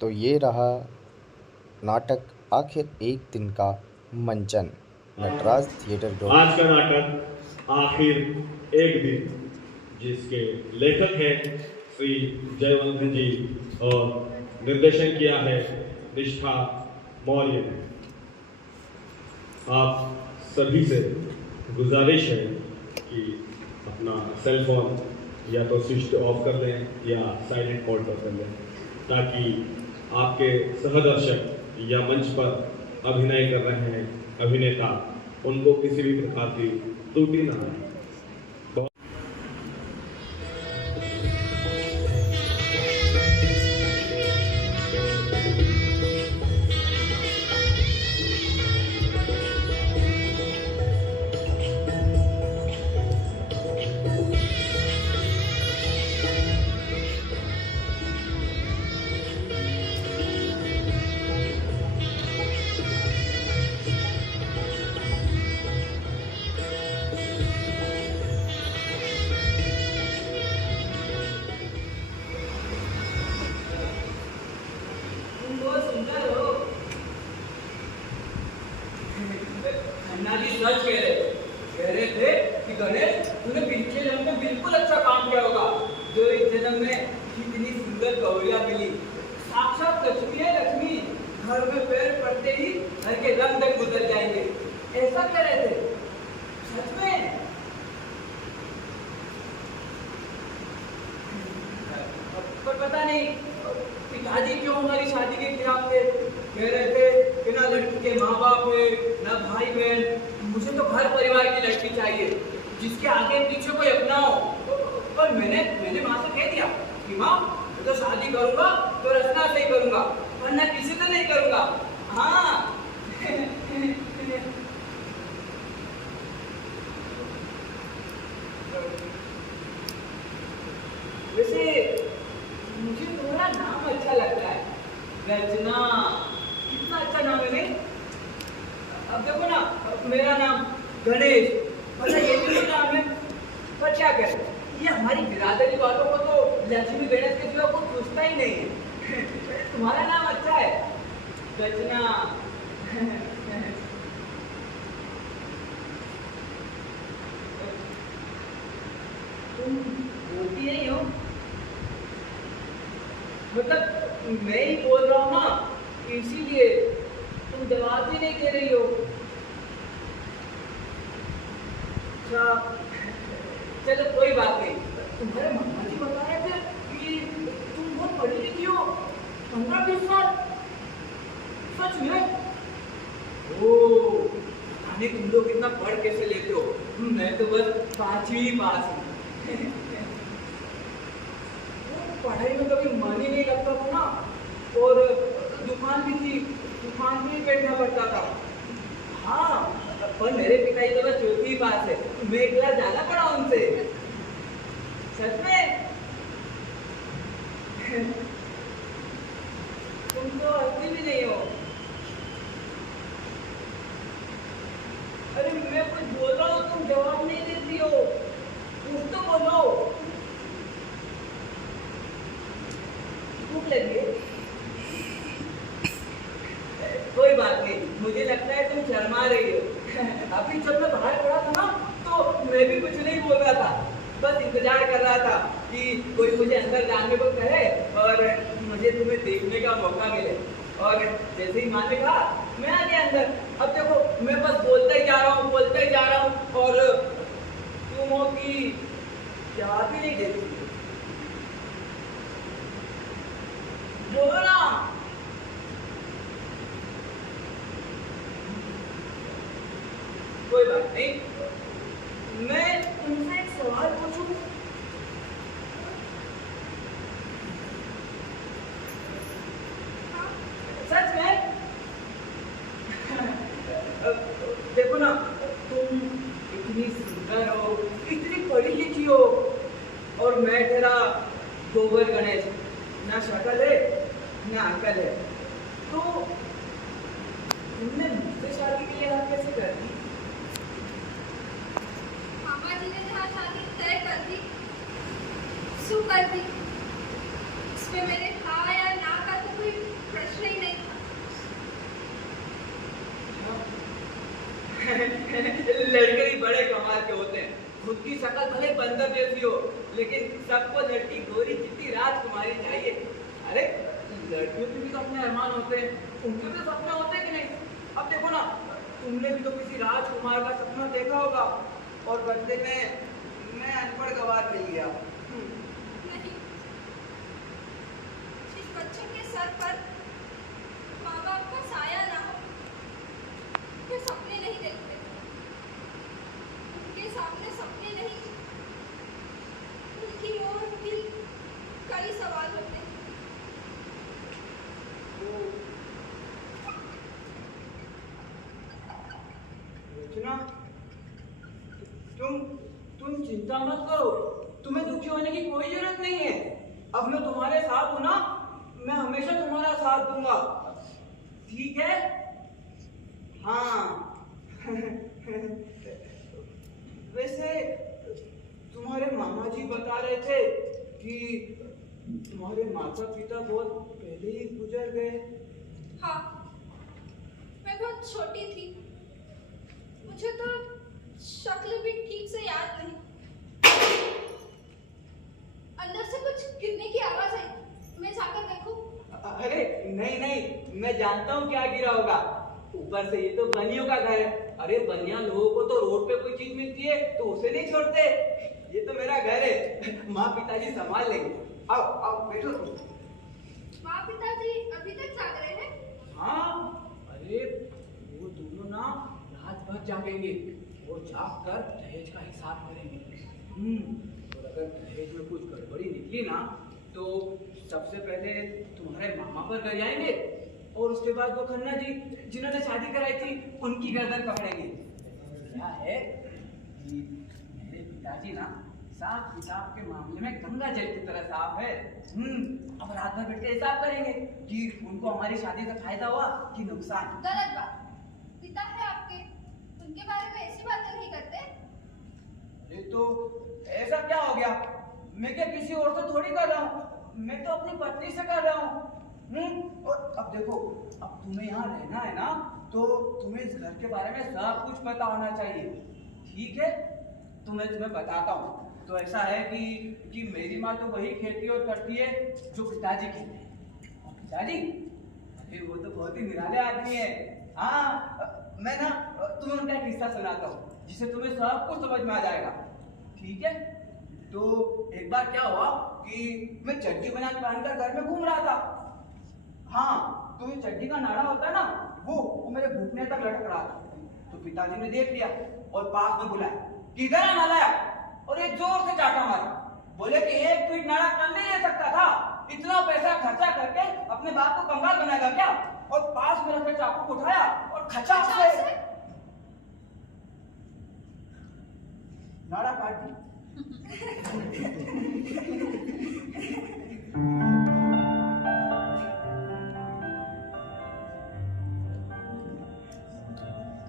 तो ये रहा नाटक आखिर एक दिन का मंचन, नटराज थिएटर ग्रुप। आज का नाटक आखिर एक दिन, जिसके लेखक हैं श्री जयवंत जी और निर्देशन किया है निष्ठा मौर्य ने। आप सभी से गुजारिश है कि अपना सेल फोन या तो स्विच ऑफ कर लें या साइलेंट मोड पर कर लें, ताकि आपके सहदर्शक या मंच पर अभिनय कर रहे हैं अभिनेता, उनको किसी भी प्रकार की त्रुटि न आए। सच कह रहे थे कि गणेश तूने पिछले जन्म में बिल्कुल अच्छा काम किया होगा, जो इस जन्म में इतनी सुंदर गौरिया मिली। साक्षात लक्ष्मी है लक्ष्मी, घर में पैर पड़ते ही घर के रंग तक बदल जाएंगे, ऐसा कह रहे थे। सच में पर पता नहीं पिताजी क्यों हमारी शादी के खिलाफ थे। कह रहे थे कि ना लड़की के माँ बाप है ना भाई बहन, मुझे तो घर परिवार की लड़की चाहिए जिसके आगे पीछे कोई अपना हो। और मैंने माँ से कह दिया कि माँ मैं तो शादी करूंगा तो रचना से ही करूंगा, वरना किसी से नहीं करूंगा। हाँ वैसे मुझे तुम्हारा नाम अच्छा लगता है, रचना। कितना अच्छा नाम है। अब देखो ना, मेरा नाम गणेश, मतलब ये भी मेरा नाम है, पर क्या करें, ये हमारी बिरादरी वालों को तो लक्ष्मी गणेश के सिवा कुछ पूछता ही नहीं है। तुम्हारा नाम अच्छा है, रचना। तुम बोलती नहीं हो, मतलब मैं ही बोल रहा हूँ ना, इसीलिए तुम जवाब ही नहीं दे रही हो। अच्छा चलो कोई बात नहीं, तुम्हारे मामा जी बता रहे थे कि तुम बहुत पढ़ी लिखी हो, 15-20 साल। सच में? ओ जाने तुम लोग इतना पढ़ कैसे लेते हो, मैं तो बस 5वीं पास हूँ। पढ़ाई में कभी मन ही नहीं लगता था ना, और दुकान भी थी, दुकान में ही बैठना पड़ता था। हाँ पर मेरे पिताजी तो बस 4वीं पास है, मैं एक क्लास ज्यादा पढ़ा उनसे। सच में? तुम तो हंसती भी नहीं हो। अरे मैं कुछ बोल रहा हूँ, तुम जवाब नहीं देती हो, कुछ तो बोलो। भूख लगी है? कोई बात नहीं, मुझे लगता है तुम शर्मा रही हो। अभी जब मैं बाहर खड़ा था ना, तो मैं भी कुछ नहीं बोल रहा था, बस इंतजार कर रहा था कि कोई मुझे अंदर जाने को कहे और मुझे तुम्हें देखने का मौका मिले। और जैसे ही माँ ने कहा, मैं आ गया अंदर। अब देखो मैं बस बोलते ही जा रहा हूँ, बोलते ही जा रहा हूँ, और तुम हो कि जवाब भी नहीं देती। बोलो ना। कोई बात नहीं, मैं तुमसे एक सवाल पूछूं? सच में? देखो ना, तुम इतनी सुंदर हो, इतनी पढ़ी लिखी हो, और मैं तेरा गोबर गणेश, ना शक्ल है ना अकल है, तो तुमने मुझसे शादी के लिए आप कैसे कर दी? मामा जी ने जहाँ शादी तय कर दी, सु कर दी, इसमें मेरे हाँ या ना का तो कोई लड़के ही बड़े कमाल के होते हैं। खुद की शक्ल भले बंदर जैसी हो, लेकिन सबको लड़की गोरी चिट्टी राजकुमारी चाहिए। अरे लड़कियों के भी तो अपने अरमान होते हैं, उनके भी तो सपने होते हैं कि नहीं? अब देखो ना, तुमने भी तो किसी राजकुमार का सपना देखा होगा और बदले में मैं अनपढ़ गवार मिल गया। नहीं, इस बच्चे के सर पर माँ बाप का साया ना हो, ये सपने नहीं देखते, उनके सामने सपने नहीं, उनकी ओर भी कई सवाल होते हैं। रचना, तुम चिंता मत करो, तुम्हें दुखी होने की कोई जरूरत नहीं है। अब मैं तुम्हारे साथ हूं ना, मैं हमेशा तुम्हारा साथ दूंगा, ठीक है? हाँ। वैसे तुम्हारे मामा जी बता रहे थे कि तुम्हारे माता पिता बहुत पहले ही गुजर गए। हाँ, मैं बहुत छोटी थी, मुझे तो शक्ल भी ठीक से याद नहीं। अंदर से कुछ गिरने की आवाज आई, मैं जाकर देखूं? अरे नहीं नहीं, मैं जानता हूँ क्या गिरा होगा। ऊपर से ये तो बनियों का घर है। अरे बनिया लोगों को तो रोड पे कोई चीज मिलती है तो उसे नहीं छोड़ते। ये तो मेरा घर है, माँ पिताजी संभाल लेंगे। आओ आओ बैठो। माँ पिताजी अभी तक जाग रहे हैं? हाँ, अरे वो दोनों ना रात भर जागेंगे और जाग कर दहेज का हिसाब करेंगे। और अगर दहेज में कुछ गड़बड़ी निकली ना तो सबसे पहले तुम्हारे मामा पर कर जाएंगे और उसके बाद वो खन्ना जी जिन्होंने शादी कराई थी उनकी गर्दन पकड़ेंगे। क्या है कि मेरे पिताजी ना हिसाब किताब के मामले में गंगा जल की तरह साफ है। अब रात भर बैठ के हिसाब करेंगे कि उनको हमारी शादी से फायदा हुआ कि नुकसान। गलत बात, पिता है आपके, उनके बारे में ऐसी बातें नहीं करते। ये तो ऐसा क्या हो गया? मैं क्या किसी और से थोड़ी कर रहा हूँ, मैं तो अपनी पत्नी से कर रहा हूँ। और अब देखो, अब तुम्हें यहाँ रहना है ना तो तुम्हें इस घर के बारे में सब कुछ पता होना चाहिए, ठीक है? तो मैं तुम्हें बताता हूँ। तो ऐसा है कि मेरी माँ तो वही खेती और करती है जो पिताजी की है। और पिताजी, अरे वो तो बहुत ही निराले आदमी है। हाँ, मैं ना तुम्हें उनका एक किस्सा सुनाता हूँ जिससे तुम्हें सब कुछ समझ में आ जाएगा, ठीक है? तो एक बार क्या हुआ कि मैं चड्डी बना के पहनकर घर में घूम रहा था। हाँ, तो ये चड्डी का नाड़ा होता है ना, वो मेरे घुटने तक लटक रहा था। तो पिताजी ने देख लिया और पास में बुलाया, किधर है नालायक? और एक जोर से चाटा मारा। बोले कि 1 फीट नाड़ा कम नहीं ले सकता था, इतना पैसा खर्चा करके अपने बाप को कंगाल बनाएगा क्या? और पास में रखे चाकू को उठाया और खचाक से नाड़ा काट दी।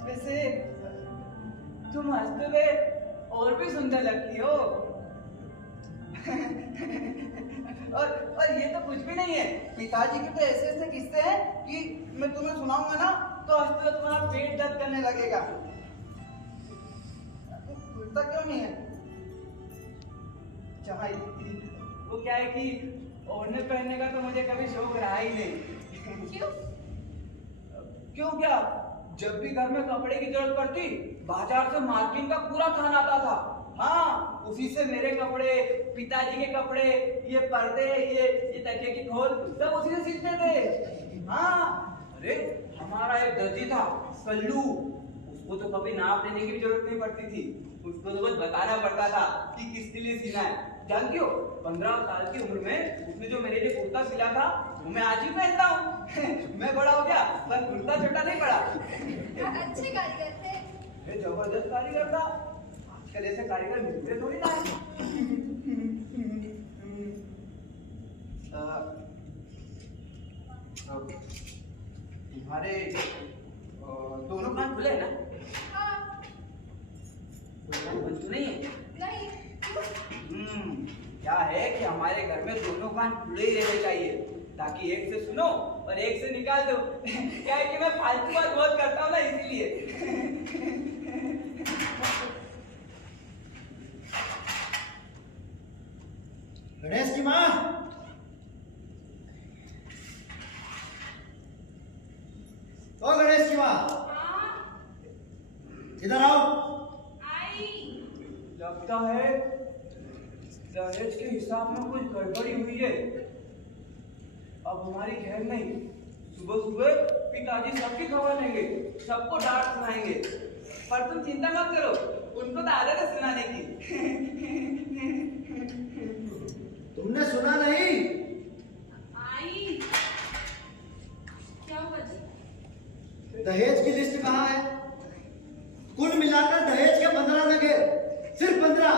वैसे तुम हंसते हुए और भी सुंदर लगती हो। और ये तो कुछ भी नहीं है, पिताजी के तो ऐसे ऐसे किस्से हैं कि मैं तुम्हें सुनाऊंगा ना तो हंसते हुए तुम्हारा पेट दर्द करने लगेगा। खुलता क्यों नहीं है? चाहे वो क्या है कि ओढ़ने पहनने का तो मुझे कभी शौक रहा ही नहीं। क्यों? क्यों क्या? जब भी घर में कपड़े की जरूरत पड़ती, बाजार से मार्जिन का पूरा थान आता था। हाँ, उसी से मेरे कपड़े, पिताजी के कपड़े, ये पर्दे, ये तकिए की खोल सब उसी से सीखते थे। हाँ, अरे हमारा एक दर्जी था कल्लू, उसको तो कभी नाप देने की भी जरूरत नहीं पड़ती थी, उसको तो बस बताना पड़ता था कि किसके लिए सीना है। जानती हो, 15 साल की उम्र में उसने जो मेरे लिए कुर्ता सिला था वो मैं आज ही पहनता हूँ। मैं बड़ा हो गया पर कुर्ता छोटा नहीं पड़ा। अच्छे कारीगर थे। मैं जबरदस्त कारीगर था, आजकल ऐसे कारीगर मिलते थोड़ी ना। तुम्हारे दोनों कान खुले हैं ना? हाँ। बंद तो नहीं है? नहीं। क्या है कि हमारे घर में दोनों कान खुले ही रहने चाहिए ताकि एक से सुनो और एक से निकाल दो। क्या है कि मैं फालतू बात बहुत करता हूँ ना, इसीलिए। की माँ, ओ गणेश की माँ, इधर आओ। लगता है दहेज के हिसाब में कुछ गड़बड़ी हुई है। अब हमारी खैर नहीं। सुबह सुबह पिताजी सबकी खबर लेंगे, सबको डांट सुनाएंगे। पर तुम चिंता मत करो, उनको तो आदत है सुनाने की। तुमने सुना नहीं? आई क्या हुआ जी? दहेज की लिस्ट कहाँ है? कुल मिलाकर दहेज के 15 लगे, सिर्फ 15।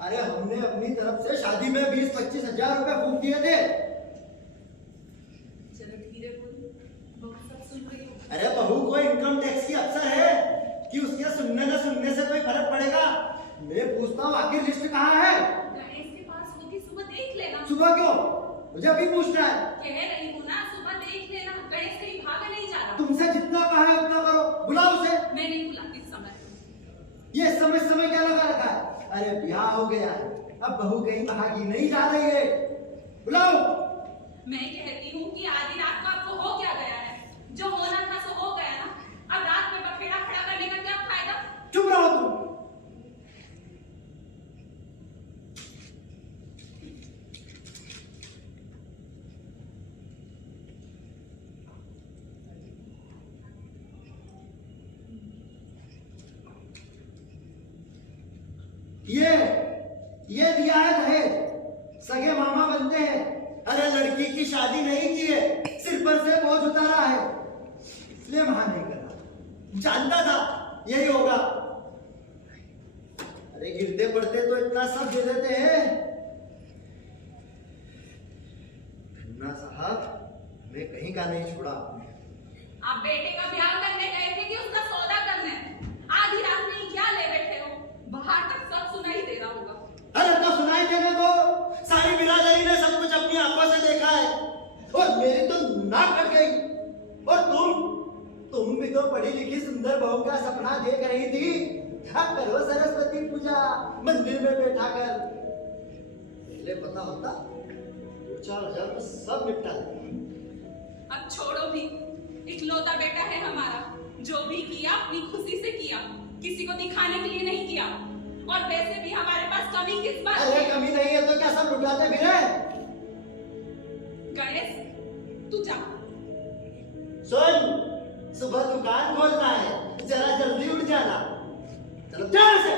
अरे हमने अपनी तरफ से शादी में 20-25 हजार रुपए फूंक दिए थे। चलो धीरे बोलो, बहुत सब सुन रही हूँ। अरे बहू कोई इनकम टैक्स की अफसर है कि उसके सुनने न सुनने से कोई फर्क पड़ेगा? मैं पूछता हूँ आखिर लिस्ट कहाँ है? गणेश के पास होगी, सुबह देख लेना। सुबह क्यों? मुझे अभी पूछना है। कह रही हूँ ना, सुबह देख लेना। गणेश कहीं भागा नहीं जा रहा। तुमसे जितना कहा है उतना करो, बुलाओ उसे। मैं नहीं बुलाती इस समय। ये समय क्या लगा रखा है? अरे ब्याह हो गया है, अब बहू कहीं भागी नहीं जा रही है, बुलाओ। मैं कहती हूँ कि आधी रात को आपको हो क्या गया है? जो होना था सो हो गया ना। अब रात में बखेड़ा खड़ा करने का क्या फायदा? चुप रहो तुम। ये दिया है दहेज, सगे मामा बनते हैं। अरे लड़की की शादी नहीं की है, सिर पर से बोझ उतारा है, इसलिए महा नहीं करा। जानता था यही होगा। अरे गिरते पड़ते तो इतना सब दे देते हैं। अन्ना साहब, मैं कहीं का नहीं छोड़ा। आप बेटे का ब्याह करने गए थे कि उसका सौदा करने? आधी रात में क्या ले बैठे हो? बाहर तक सब सुनाई दे रहा होगा। अरे तो सुनाई देने दो, सारी बिरादरी ने सब कुछ अपनी आंखों से देखा है और मेरी तो नाक कट गई। और तुम भी तो पढ़ी लिखी सुंदर बहू का सपना देख रही थी। क्या करो सरस्वती पूजा मंदिर में बैठा कर। पहले पता होता 2-4 हजार तो सब निपटा देता। अब छोड़ो भी, इकलौता बेटा है हमारा। जो भी किया अपनी खुशी से किया, किसी को दिखाने के लिए नहीं किया। और वैसे भी हमारे पास कमी किस बात अरे की? कमी नहीं है तो क्या सब लुटाते फिरे? गणेश तू जा। सुन, सुबह दुकान खोलना है, जरा जल्दी उठ जाना। चलो जाओ से।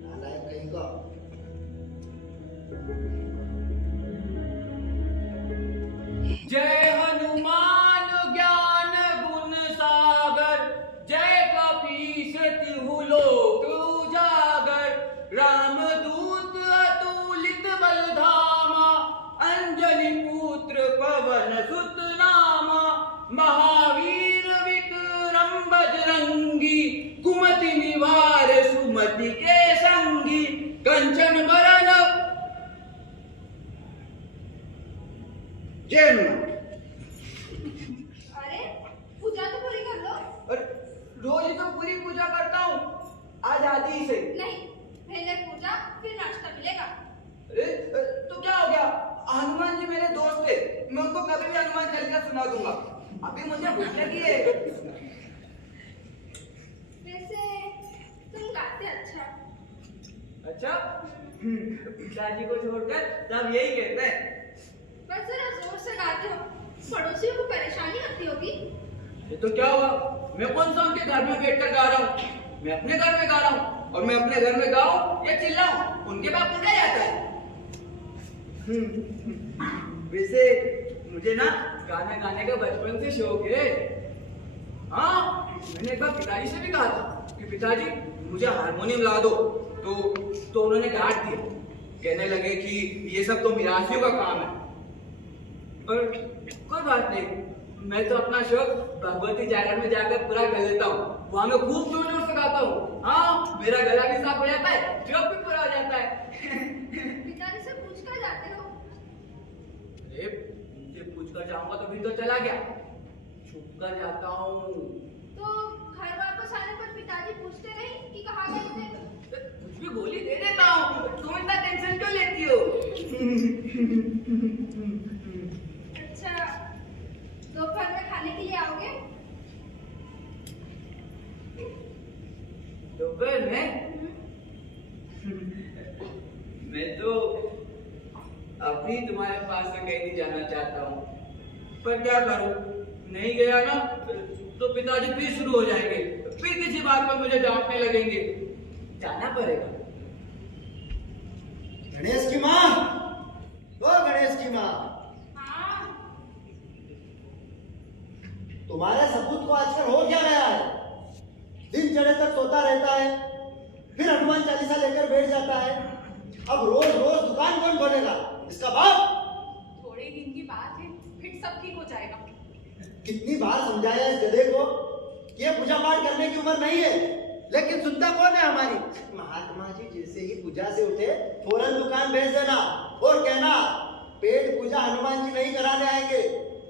नालायक कहीं को। जय हनुमान ज्ञान गुण सागर, जय कपीस तिहु लोक उजागर। रामदूत अतुलित बल धामा, अंजनी पुत्र पवन सुत नामा। महावीर विक्रम बजरंगी, कुमति निवार सुमति के संगी। कंचन बरन जय हनुमान। अरे पूजा तो पूरी कर लो। अरे रोज ही तो पूरी पूजा करता हूँ, आज आदि से नहीं, पहले पूजा फिर नाश्ता मिलेगा। अरे तो क्या हो गया? हनुमान जी मेरे दोस्त थे, मैं उनको कभी भी हनुमान चालीसा सुना दूंगा। अभी मुझे भूख लगी है। वैसे तुम गाते अच्छा। अच्छा, पिताजी को छोड़कर सब यही कहते हैं। पर जरा जोर से गाते हो, पड़ोसियों को परेशानी आती होगी। ये तो क्या हुआ? मैं कौन सा उनके घर में बैठकर गा रहा हूँ? मैं अपने घर में गा रहा हूँ। और मैं अपने घर में गाऊं या चिल्लाऊं, उनके बाप को क्या जाता है? वैसे मुझे ना गाने गाने का बचपन से शौक है। हाँ, मैंने एक बार पिताजी से भी कहा था कि पिताजी मुझे हारमोनियम ला दो, तो उन्होंने डांट दिया। कहने लगे कि ये सब तो मिरासियों का काम है। पर कोई बात नहीं, मैं तो अपना शौक भगवती जागरण में जाकर पूरा कर लेता हूँ। वहां मैं खूब जोर जोर से गाता हूँ। हाँ, मेरा गला भी साफ हो जाता है, शौक भी पूरा हो जाता है। पिताजी से पूछ कर जाते हो? अरे उनसे पूछ कर जाऊंगा तो भी तो चला गया, छुप कर जाता हूँ। तो घर वापस आने पर पिताजी पूछते नहीं कि कहाँ गए थे? कुछ भी गोली दे देता हूँ, तुम इतना टेंशन क्यों लेती हो? अच्छा, दोपहर में खाने के लिए आओगे? दोपहर में मैं तो अभी तुम्हारे पास से कहीं नहीं जाना चाहता हूँ, पर क्या करूँ, नहीं गया ना तो पिताजी फिर शुरू हो जाएंगे, फिर किसी बात पर मुझे डांटने लगेंगे, जाना पड़ेगा। गणेश की माँ, ओ गणेश की माँ, हाँ, तुम्हारे सबूत को आजकल हो क्या गया है? दिन चढ़े तक सोता रहता है, फिर हनुमान चालीसा लेकर बैठ जाता है। अब रोज रोज दुकान कौन खोलेगा? इसका बाप। थोड़े दिन की बात है, फिर सब ठीक हो जाएगा। कितनी बार समझाया इस गधे को कि ये पूजा पाठ करने की उम्र नहीं है, लेकिन सुनता कौन है हमारी? महात्मा जी जैसे ही पूजा से उठे फौरन दुकान भेज देना और कहना पेट पूजा हनुमान जी नहीं कराने आएंगे,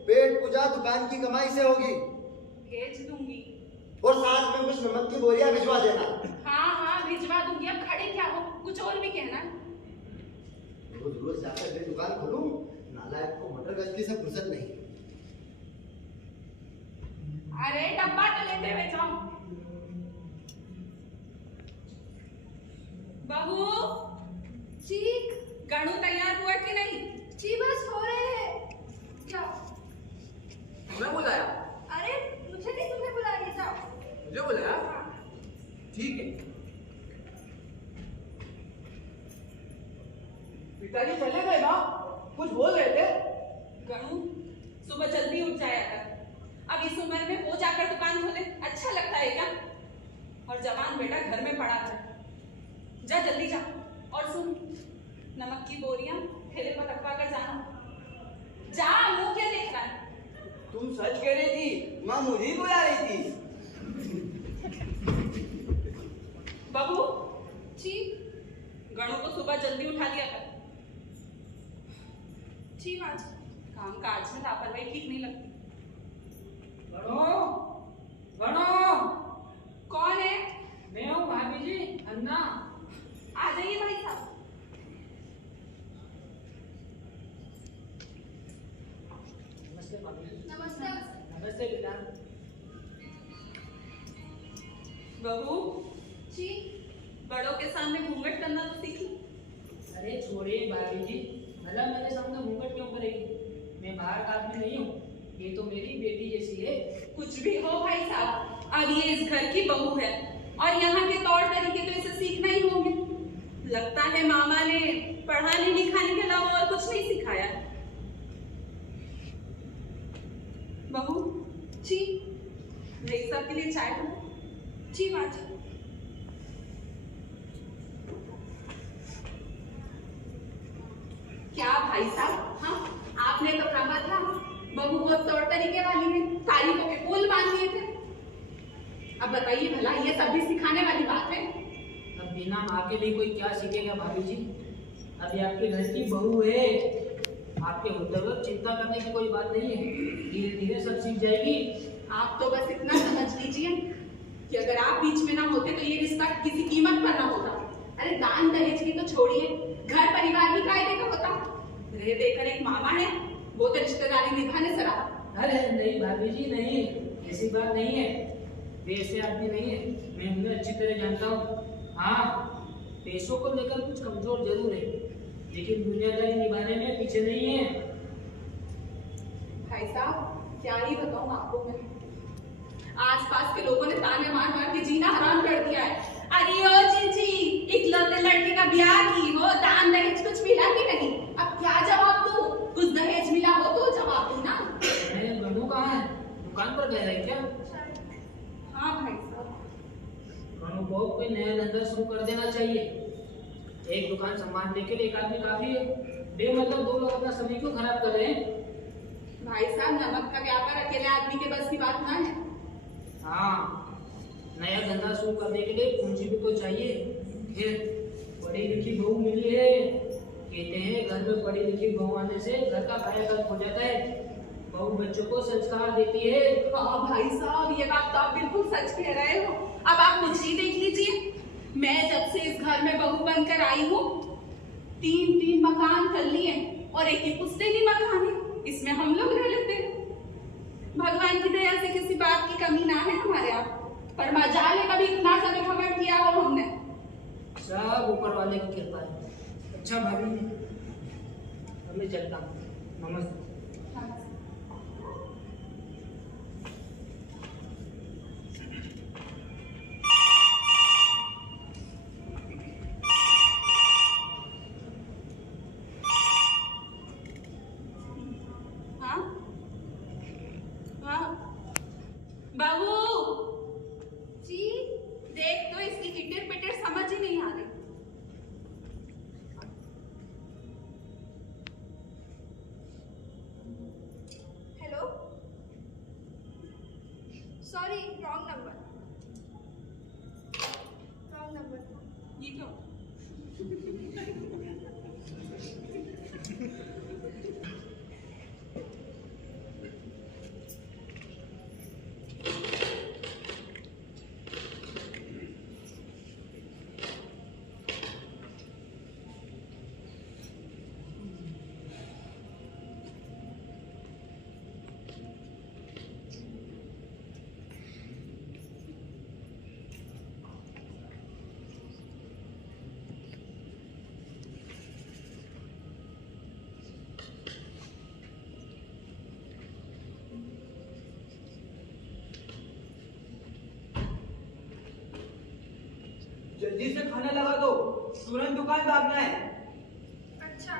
पेट पूजा दुकान की कमाई से होगी। भेज दूंगी। और साथ में कुछ नमक की बोरियां भिजवा देना। हाँ हाँ भिजवा दूंगी। अब खड़े क्या हो, कुछ और भी कहना। रोज रोज जाकर मैं दुकान खोलूं? नालायक को मटर गश्ती से फुर्सत नहीं। अरे डब्बा तो लेते हुए जाओ। बहू जी, गणू तैयार हुआ कि नहीं? जी बस हो रहे हैं। जाओ। मैं बुलाया? अरे मुझे नहीं, तुम्हें बुला रही, जाओ। मुझे बुलाया? ठीक है। पिताजी चले गए ना, कुछ बोल रहे थे? गणू सुबह जल्दी उठ जाया कर। अब इस उम्र में वो जाकर दुकान खोले, अच्छा लगता है क्या? और जवान बेटा घर में पड़ा था, जा जल्दी जा। और सुन, नमक की बोरियां ठेले पर रखवा कर जाना। जा, मुंह क्या देख रहा है? तुम सच कह रही थी, माँ मुझे ही बुला रही थी। बहू जी, गणू को सुबह जल्दी उठा दिया कर। जी माँ जी। काम काज में लापरवाही ठीक नहीं लगती। गणो, गणो, कौन है? मैं हूँ भाभी जी, अन्ना। आ जाइए भाई साहब। नमस्ते भाभी जी। नमस्ते। नमस्ते बेटा। बहू जी, बड़ों के सामने घूंघट करना तो सीखी। अरे छोड़िए भाभी जी, भला मेरे सामने घूंघट क्यों करेगी? मैं बाहर का आदमी नहीं हूँ, ये तो मेरी बेटी जैसी है। कुछ भी हो भाई साहब, अब ये इस घर की बहू है और यहाँ के तौर तरीके तो इसे सीखना ही होंगे। लगता है मामा ने पढ़ाने लिखाने के अलावा और कुछ नहीं सिखाया। बहू जी, भाई साहब के लिए चाय बना। जी माँ जी। क्या भाई साहब, हाँ आपने तो कहा था बहू बहुत तौर तरीके वाली है, तारीफों के पुल बांध दिए थे। अब बताइए भला ये सब भी सिखाने वाली बात है? अब बिना माँ के भी कोई क्या सीखेगा भाभी जी? अभी आपके घर की बहू है, आपके होते वक्त चिंता करने की कोई बात नहीं है, धीरे धीरे सब सीख जाएगी। आप तो बस इतना समझ लीजिए कि अगर आप बीच में ना होते तो ये रिश्ता किसी कीमत पर ना होता। अरे दान दहेज की तो छोड़िए, घर परिवार ही कायदे का होता। रह देकर एक मामा है, वो तो रिश्तेदारी निभाने से रहा। अरे नहीं भाभी जी नहीं, ऐसी बात नहीं है, वे ऐसे आदमी नहीं है, मैं उन्हें अच्छी तरह जानता हूँ। हाँ, पैसों को लेकर कुछ कमजोर जरूर है, लेकिन दुनियादारी निभाने में पीछे नहीं है। भाई साहब क्या ही बताऊं आपको मैं, आसपास के लोगों ने ताने मार मार के जीना हराम कर दिया है। अरे ओ जीजी, इकलौते लड़के का ब्याह की हो, दान दहेज कुछ मिला कि नहीं? अब क्या जवाब दूं? कुछ दहेज मिला हो तो जवाब दूं ना। मेरे गणू कहाँ है? दुकान पर गए रहे क्या? हाँ भाई साहब। गणू को कोई नया धंधा शुरू कर देना चाहिए। एक दुकान संभालने के लिए एक आदमी काफी है, बेमतलब दो लोग अपना समय क्यों खराब कर रहे हैं? भाई साहब नमक का व्यापार अकेले आदमी के बस की बात ना है। हाँ, नया धंधा शुरू करने के लिए पूंजी भी तो चाहिए। फिर पढ़ी लिखी बहू मिली है, कहते हैं घर में पढ़ी लिखी बहू आने से घर का कायाकल्प हो जाता है। बहू बच्चों को संस्कार देती है। हाँ भाई साहब ये बात तो आप बिल्कुल सच कह रहे हो। अब आप मुझे ही देख लीजिए, मैं जब से इस घर में बहू बनकर आई हूँ 3 मकान कर लिए और एक ही पुश्तैनी मकान है, इसमें हम लोग रह लेते हैं। भगवान की दया से किसी बात की कमी ना है हमारे यहाँ, पर मजाल है कभी इतना सा भी घमंड किया हो हमने। सब ऊपर वाले की कृपा है। अच्छा भाभी, अब मैं चलता हूँ। नमस्ते। हाँ हाँ बाबू जी देख तो इसकी किटिर पिटिर समझ ही नहीं आ रही। Hello, sorry wrong number. ये क्यों? जल्दी से खाना लगा दो, तुरंत दुकान भागना है। अच्छा,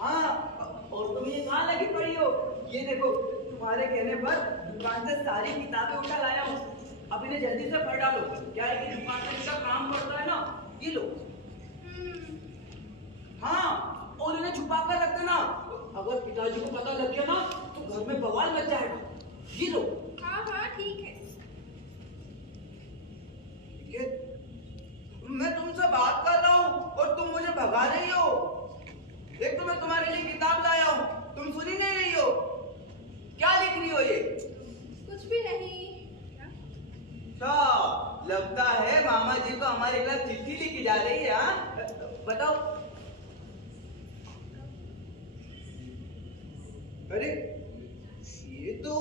हाँ, और तुम ये कहाँ लगी पड़ी हो? ये देखो, तुम्हारे कहने पर दुकान से सारी किताबें उठा लाया हूँ। अब इन्हें जल्दी से पढ़ डालो। क्या है कि दुकान में इनका काम पड़ता है ना, ये लो। हाँ, और इन्हें छुपा कर रख देना। अगर पिताजी को पता लग गया ना, तो घर में बवाल मच जाएगा। ये लो। हाँ हाँ ठीक है। ये मैं तुमसे बात कर रहा हूँ और तुम मुझे भगा रही हो। एक तो मैं तुम्हारे लिए किताब लाया हूँ, तुम सुन ही नहीं रही हो। क्या लिख रही हो ये? कुछ भी नहीं। अच्छा, लगता है मामा जी को हमारे खिलाफ चिट्ठी लिखी जा रही है। हाँ, बताओ। अरे ये तो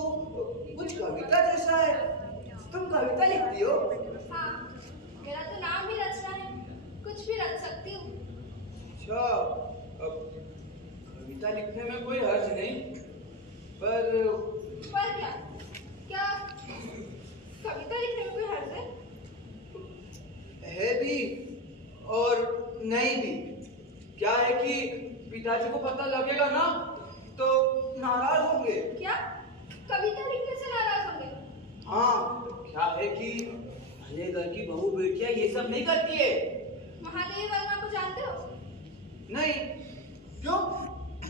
कुछ कविता जैसा है। तुम कविता लिखती हो? हाँ, मेरा तो नाम ही रचना है, कुछ भी रच सकती हूँ। अच्छा, अब कविता लिखने में कोई हर्ज नहीं, पर क्या? क्या कविता लिखने में कोई हर्ज है? भी और नहीं भी। क्या है कि पिताजी को पता लगेगा ना, तो नाराज होंगे। क्या कविता लिखने से नाराज होंगे? हाँ, क्या है कि भले घर की बहू बेटियां ये सब नहीं करती है। महादेव वर्मा को जानते हो? नहीं, क्यों?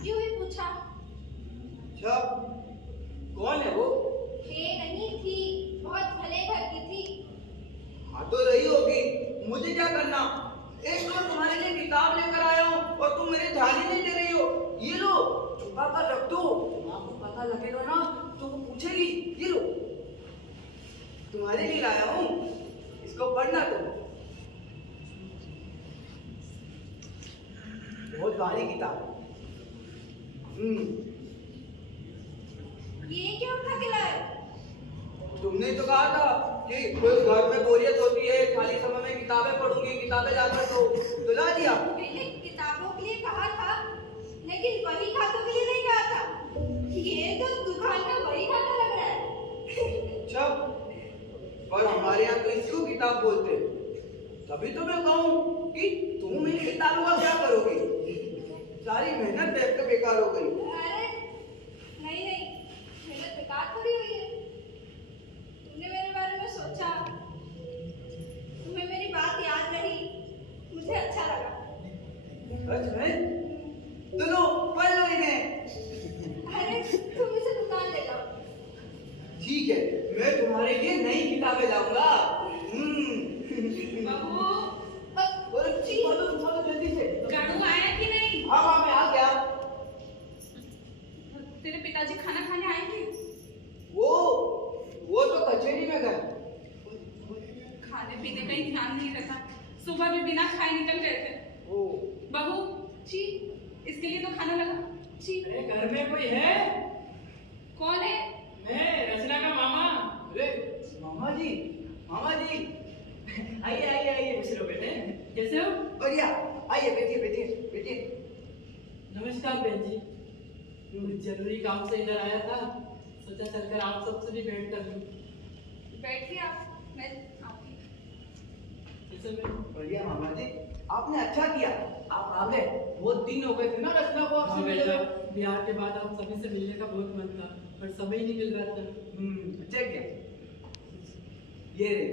यूं ही पूछा। अच्छा, कौन है वो? हे नहीं थी, बहुत भले घर की थी। हाँ तो रही होगी, मुझे क्या करना। एक तो तुम्हारे लिए किताब लेकर आया हूँ और तुम मेरे ध्यान ही नहीं दे रही हो। ये लो, छुपा कर रख दो। माँ को पता लगेगा ना, तो वो पूछेगी। ये लो, तुम्हारे लिए लाया हूँ, इसको पढ़ना तुम। बहुत भारी किताब है। ये क्यों उठा के लाए? तुमने तो कहा था कि कोई घर में बोरियत होती है, खाली समय में किताबें पढ़ूंगी, किताबें जाकर तो ला दिया। मैंने किताबों के लिए कहा था, लेकिन वही खातों के लिए नहीं कहा था। ये तो दुकान का वही खाता लग रहा है। अच्छा, पर हमारे यहाँ तो इसको किताब बोलते हैं। तभी तो मैं कहूँ कि तुम इन किताबों का क्या करोगी? सारी मेहनत बेकार हो गई। अरे नहीं नहीं, मेहनत बेकार थोड़ी हुई है। तुमने मेरे बारे में सोचा, तुम्हें मेरी बात याद रही, मुझे अच्छा लगा। सच में? तो लो, पढ़ लो इन्हें। अरे तुम इसे दुकान ले जाओ। ठीक है, मैं तुम्हारे लिए नई किताबें लाऊंगा। बाबू और चलो जल्दी से। गाड़ू आया कि नहीं? हाँ हाँ, मैं आ गया। तेरे पिताजी खाना खाने आएंगे? वो तो कचेरी में गए। खाने पीने का ही ध्यान नहीं रखा, सुबह भी बिना खाए निकल गए थे। ओ बहू जी, इसके लिए तो खाना लगा। जी अरे घर में कोई है? कौन है? मैं रचना का मामा। अरे मामा जी, मामा जी, आइए आइए आइए, खुश रहो बेटे। कैसे हो? बढ़िया, आइए बैठिए बैठिए बैठिए। नमस्कार बहन जी। कुछ जरूरी काम से इधर आया था, सोचा चलकर आप सबसे भी भेंट कर लूं। बैठिए आप, मैं आती। कैसे मैं? बढ़िया मामा जी, आपने अच्छा किया, आप आ गए। बहुत दिन हो गए थे ना रचना को हाँ आपसे बेटा, मिले। बिहार के बाद आप सभी से मिलने का बहुत मन था, पर समय ही नहीं मिल रहा था। अच्छा क्या? ये रे,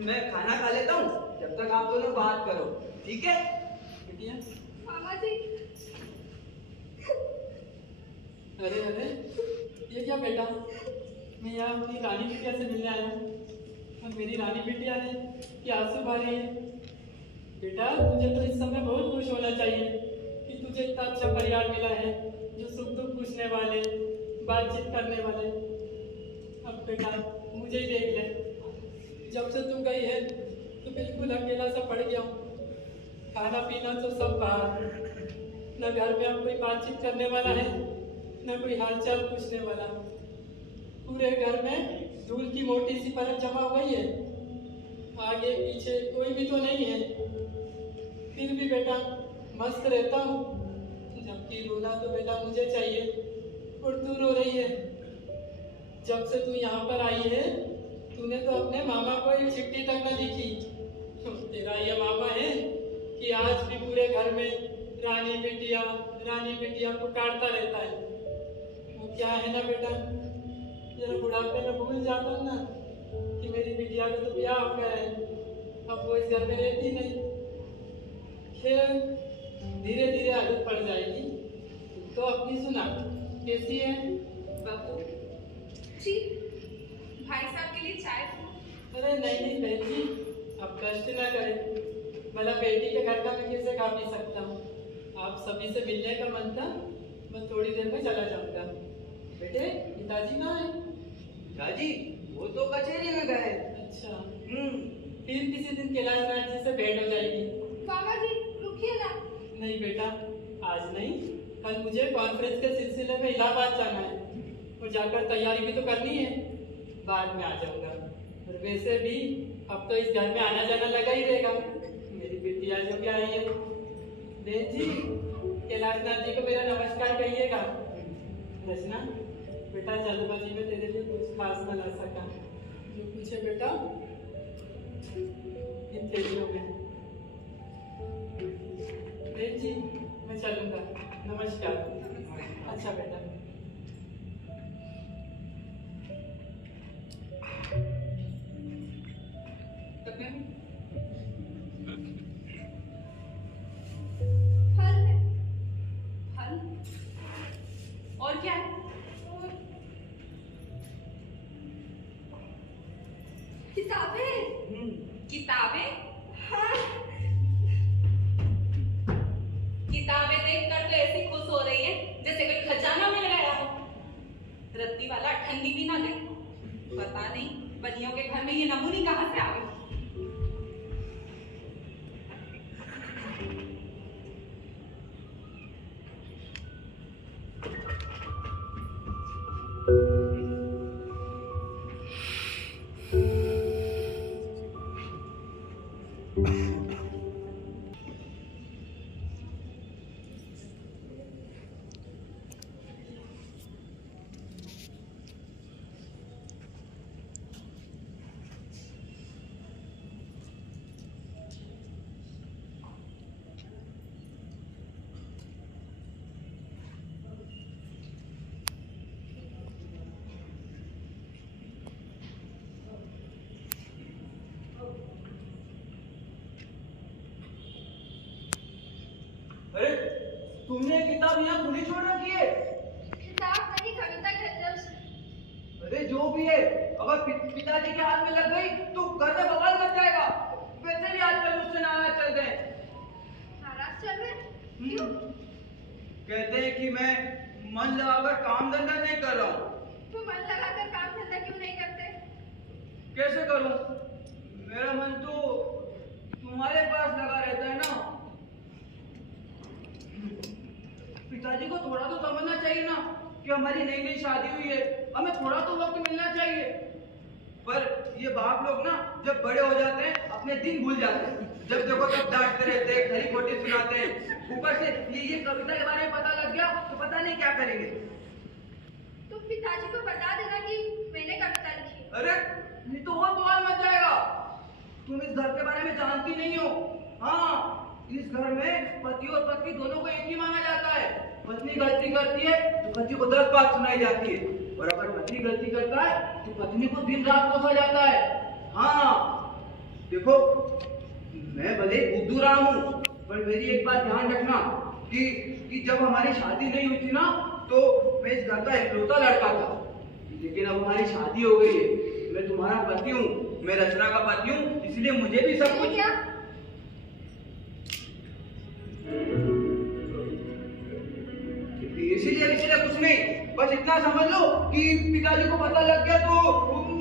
मैं खाना खा लेता हूँ, जब तक आप दोनों बात करो, ठीक है? बिटिया? मामा जी, अरे अरे, ये क्या बेटा? मैं यहाँ अपनी रानी बिटिया से मिलने आया हूँ, और मेरी रानी बिटिया ने ये आंसू भर रही है। बेटा, तुझे तो इस समय बहुत खुश होना चाहिए कि तुझे इतना अच्छा परिवार मिला है, जो सुख दुख पूछने वाले, बातचीत करने वाले। अब बेटा, मुझे ही देख ले, जब से तू गई है तो बिल्कुल अकेला सा पड़ गया हूँ। खाना पीना तो सब बाहर, न घर में अब कोई बातचीत करने वाला है, न कोई हालचाल पूछने वाला। पूरे घर में धूल की मोटी सी परत जमा हुई है, आगे पीछे कोई भी तो नहीं है। फिर भी बेटा मस्त रहता हूँ, जबकि रोना तो बेटा मुझे चाहिए, और तू रो रही है। जब से तू यहाँ पर आई है, तूने तो अपने मामा को एक चिट्ठी तक न लिखी। तेरा ये मामा है कि आज भी पूरे घर में रानी बिटिया पुकारता रहता है। वो क्या है ना बेटा, जरा बुढ़ापे में भूल जाता हूँ ना कि मेरी बिटिया का तो ब्याह हो गया है, अब वो इस घर में रहती नहीं। खैर, धीरे धीरे आदत पड़ जाएगी। तो अपनी सुना, कैसी है? बाबू जी, भाई साहब के लिए चाय दो। अरे नहीं बहन जी, अब कष्ट ना करें, भला बेटी के घर का मैं कैसे खा पी सकता हूँ। आप सभी से मिलने का मन था, मैं थोड़ी देर में चला जाऊंगा। बेटे, पिताजी कहाँ है? दादी, वो तो कचहरी में गए। अच्छा, फिर किसी दिन कैलाशनाथ जी से भेंट हो जाएगी। मामा जी, रुकिए ना। नहीं बेटा, आज नहीं, कल मुझे कॉन्फ्रेंस के सिलसिले में इलाहाबाद जाना है, और जाकर तैयारी भी तो करनी है। बाद में आ जाऊंगा। और वैसे भी अब तो इस घर में आना जाना लगा ही रहेगा। मेरी बिटिया जो भी आई है। बहन जी, कैलाशनाथ जी को मेरा नमस्कार कहिएगा। रचना, बेटा जल्दबाजी में तेरे लिए कुछ खास न ला सका, जो कुछ है बेटा इन थैलियों में। बहन जी, मैं चलूंगा, नमस्कार। अच्छा बेटा। फल है। फल और क्या है? और किताबें। किताबें? हाँ, किताबें देखकर तो ऐसी खुश हो रही है जैसे कोई खजाना मिल गया हो। रत्ती वाला ठंडी भी ना दे। पता नहीं बनियों के घर में ये नमूनी कहाँ से आ गई। अरे, तुमने किताब यहाँ खुली छोड़ रखी है? किताब नहीं, कविता के दर्श। अरे जो भी है, अगर पिताजी के हाथ में लग गई तो घर में बवाल मच जाएगा। वैसे भी आजकल मुझसे नाराज चल रहे हैं। नाराज चल रहे? क्यों? कहते हैं कि मैं मन लगाकर काम धंधा नहीं कर रहा हूँ। तो मन लगाकर काम धंधा क्यों नहीं करते? कैसे करूँ? मेरा मन तो तुम्हारे पास लगा रहता है ना। पिताजी को थोड़ा शादी हुई है, हमें थोड़ा तो वक्त मिलना चाहिए। पर ये बाप लोग ना जब बड़े हो जाते हैं अपने दिन भूल जाते हैं, जब देखो तब डांटते रहते हैं, खरी खोटी सुनाते हैं। ऊपर से ये कविता के बारे में पता लग गया तो पता नहीं क्या करेंगे। तुम पिताजी को बता देना कि मैंने कविता लिखी। अरे नहीं तो और बवाल मच जाएगा। तुम इस घर के बारे में जानती नहीं हो। हाँ, इस घर में पति और पत्नी दोनों को एक ही माना जाता है। पत्नी गलती करती है तो पति को 10 बात सुनाई जाती है, और अगर पति गलती करता है तो पत्नी को दिन रात कोसा जाता है। हाँ देखो, मैं भले बुद्धू राम हूँ, पर मेरी एक बात ध्यान रखना कि जब हमारी शादी नहीं हुई थी ना तो मैं इस घर का इकलौता लड़का था, लेकिन अब हमारी शादी हो गई है। मैं तुम्हारा पति हूँ, मैं रचना का पति हूँ, इसलिए मुझे भी सब कुछ। क्या? इसीलिए कुछ नहीं, बस इतना समझ लो कि पिताजी को पता लग गया तो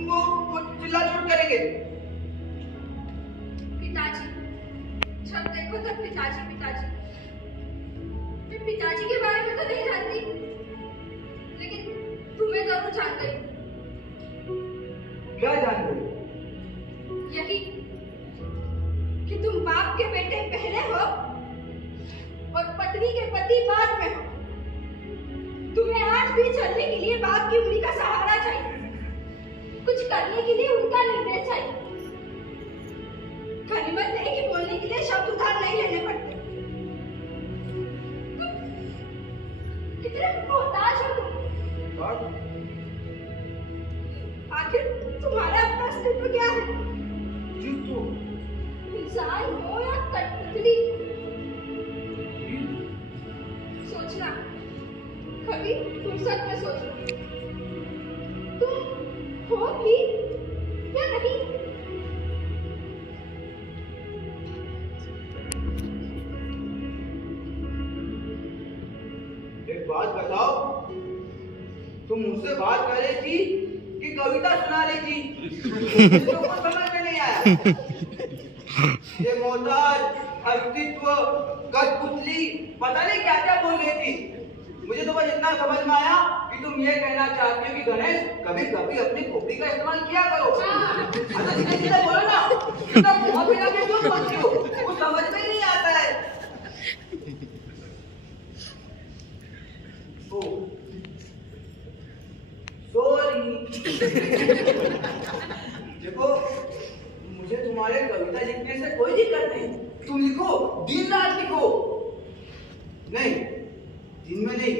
वो चिल्ला चोट करेंगे। पिताजी, जब देखो तब पिताजी पिताजी। मैं पिताजी के बारे में तो नहीं जानती, लेकिन तुम्हें जरूर जान गई। क्या जान गई? यही कि तुम बाप के बेटे पहले हो और पत्नी के पति बाद में हो। तुम्हें आज भी चलने के लिए बाप की उंगली का सहारा चाहिए, कुछ करने के लिए उनका निर्देश चाहिए। गनीमत नहीं कि बोलने के लिए शब्द उधार नहीं लेने पड़ते। कितने मोहताज हो तुम। आखिर तुम्हारा अपना अस्तित्व क्या है? इंसान हो या कठपुतली? सोचना, कभी फुर्सत में सोचना, तुम हो भी या नहीं। एक बात बताओ, तुम मुझसे बात कर रही थी कि कविता सुना रही थी? मुझे तो कुछ समझ में नहीं आया। ये मोहताज, अस्तित्व, कठपुतली, पता नहीं क्या क्या बोल रही थी। मुझे तो बस इतना समझ में आया कि तुम ये कहना चाहती हो कि गणेश कभी कभी अपनी खोपड़ी का इस्तेमाल किया करो। अच्छा सीधे बोलो ना, इतना मुंह पे लगे क्यों बोलती हो? कुछ समझ में ही नहीं आता है। सॉरी। देखो, मुझे तुम्हारे कविता लिखने से कोई दिक्कत नहीं, तुम लिखो, दिन रात लिखो। नहीं, दिन में नहीं,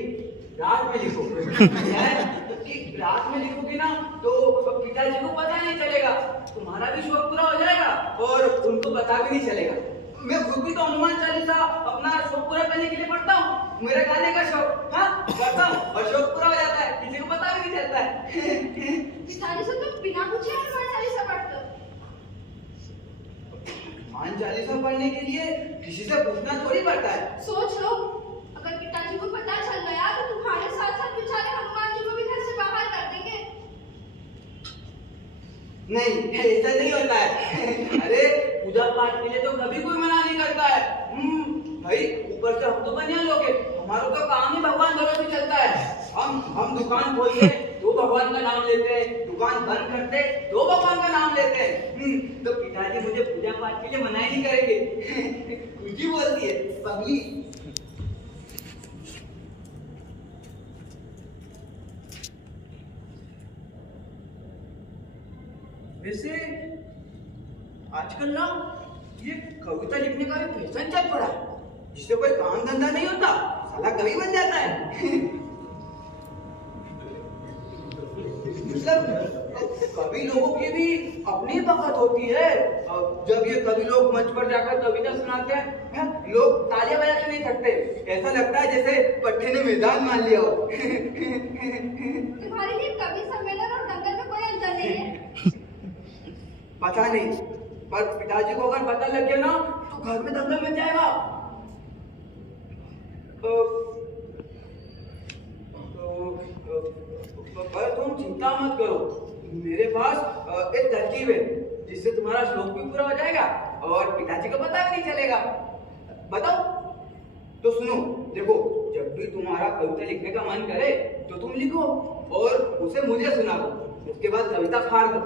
रात में लिखो। क्योंकि रात में लिखोगी ना तो पिताजी को पता नहीं चलेगा, तुम्हारा भी शौक पूरा हो जाएगा और उनको पता भी नहीं चलेगा। मैं खुद भी तो हनुमान चालीसा अपना शौक पूरा करने के लिए पढ़ता हूँ, मेरा गाने का शौक, हाँ पढ़ता हूँ और शौक पूरा हो जाता है, किसी को पता भी नहीं चलता है। पिताजी से तुम बिना पूछे हनुमान चालीसा पढ़ते हो? हनुमान चालीसा पढ़ने के लिए किसी से पूछना थोड़ी पड़ता है। सोच लो, अगर पिताजी को पता चल गया तो तुम्हारे साथ साथ बेचारे हनुमान जी को भी घर से बाहर कर देंगे। नहीं, ऐसा नहीं होता है। अरे पूजा पाठ के लिए तो कभी कोई मना नहीं करता है। भाई ऊपर से हम तो बनिया लोग हैं, हमारा तो काम ही भगवान भरोसे चलता है। हम दुकान खोलते तो भगवान का नाम लेते हैं, दुकान बंद करते तो भगवान का नाम लेते हैं। तो पिताजी मुझे पूजा पाठ के लिए मना ही नहीं करेंगे। कुछ ही बोलती है पगली। वैसे आजकल ना ये कविता लिखने का भी फैशन चल पड़ा है, जिससे कोई काम धंधा नहीं होता, साला कवि बन जाता है। मतलब कवि लोगों की भी अपनी बखत होती है। जब ये कवि लोग मंच पर जाकर कविता सुनाते हैं, लोग तालियां बजा के नहीं थकते, ऐसा लगता है जैसे पट्टे ने मैदान मान लिया हो। तुम्हारे लिए कवि सम्मेलन और दंगल में कोई अंतर नहीं है। पता नहीं, पर पिताजी को अगर पता लग गया ना तो घर में दंगल मच जाएगा। पर तुम चिंता मत करो, मेरे पास एक तरकीब है जिससे तुम्हारा शौक भी पूरा हो जाएगा और पिताजी को पता भी नहीं चलेगा। बताओ? तो सुनो, देखो, जब भी तुम्हारा कविता लिखने का मन करे तो तुम लिखो और उसे मुझे सुना दो, उसके बाद कविता फाड़ दो।